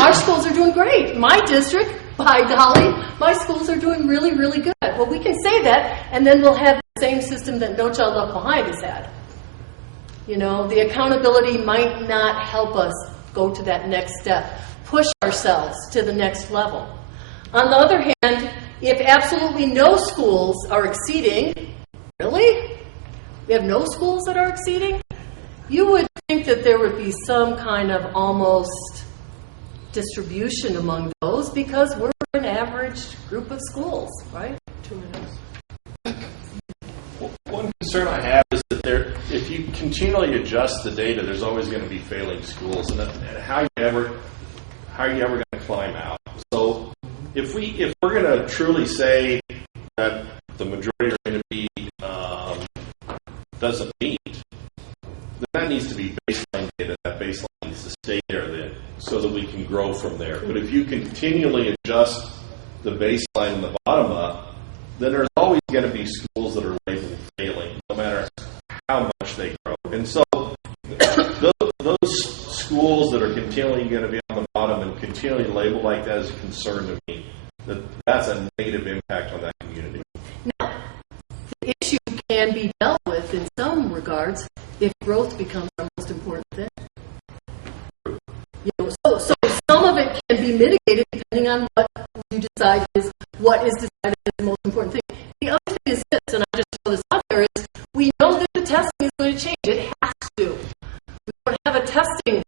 Our schools are doing great. My district, by golly, my schools are doing really, really good. Well, we can say that, and then we'll have the same system that No Child Left Behind has had. The accountability might not help us go to that next step, push ourselves to the next level. On the other hand, if absolutely no schools are exceeding, really? We have no schools that are exceeding? You would think that there would be some kind of almost distribution among those because we're an average group of schools, right? One concern I have is that if you continually adjust the data, there's always going to be failing schools, and how are you ever going to climb out? So if we're going to truly say that the majority are going to be doesn't meet, then that needs to be baseline data. That baseline needs to stay there then, so that we can grow from there. But if you continually adjust the baseline and the bottom up, then there's always going to be schools that are labeled failing, no matter how much they grow. And so those schools that are continually going to be on the bottom and continually labeled like that is a concern to me. That's a negative impact on that community. Now, the issue can be dealt with in some regards if growth becomes the most important thing. So some of it can be mitigated depending on what you decide is decided as the most important thing. The other thing is this, and I just throw this out there, is we know that the testing is going to change. It has to. We don't have a testing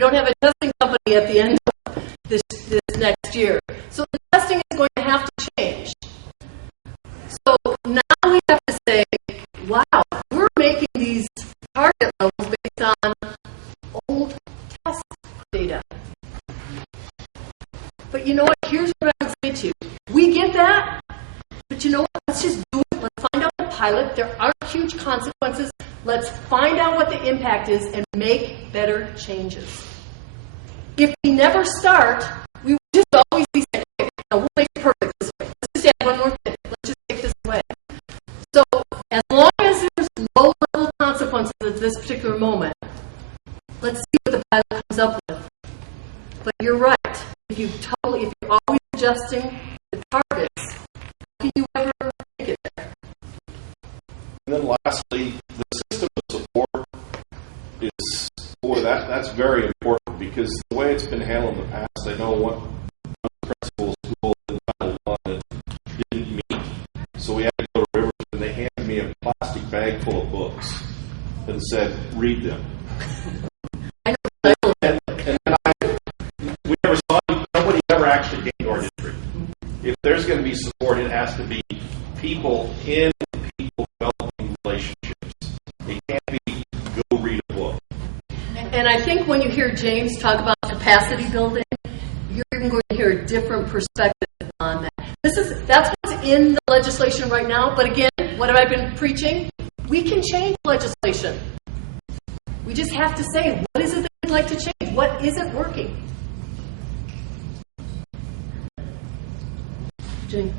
We don't have a testing company at the end of this next year. So the testing is going to have to change. So now we have to say, wow, we're making these target levels based on old test data. But you know what? Here's what I would say to you. We get that, but you know what? Let's just do it. Let's find out the pilot. There aren't huge consequences. Let's find out what the impact is and make better changes. If we never start, we will just always be saying, okay, now we'll make it perfect this way. Let's just add one more thing. Let's just take this away. So as long as there's low-level consequences at this particular moment, let's see what the pilot comes up with. But you're right. If you're always adjusting the targets, how can you ever make it there? And then lastly, the system of support is, boy, that's very important, because the way it's been handled in the past, I know one principal school in Title I didn't meet, so we had to go to Rivers, and they handed me a plastic bag full of books and said, read them. And then we never saw, nobody ever actually came to our district. If there's going to be support, it has to be people in people developing relationships. It can't be go read a book. And I think when you hear James talk about capacity building, you're even going to hear a different perspective on that. That's what's in the legislation right now. But again, what have I been preaching? We can change legislation. We just have to say, what is it that we'd like to change? What isn't working? Jane.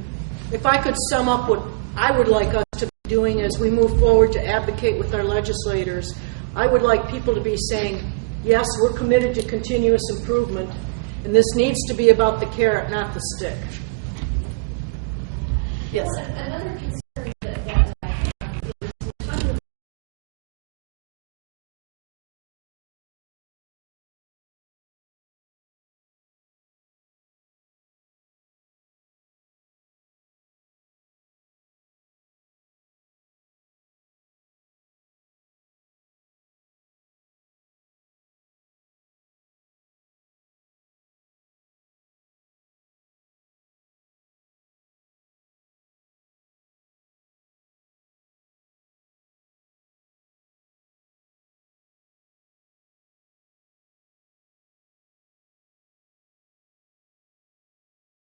If I could sum up what I would like us to be doing as we move forward to advocate with our legislators, I would like people to be saying, yes, we're committed to continuous improvement, and this needs to be about the carrot, not the stick. Yes. Well, another concern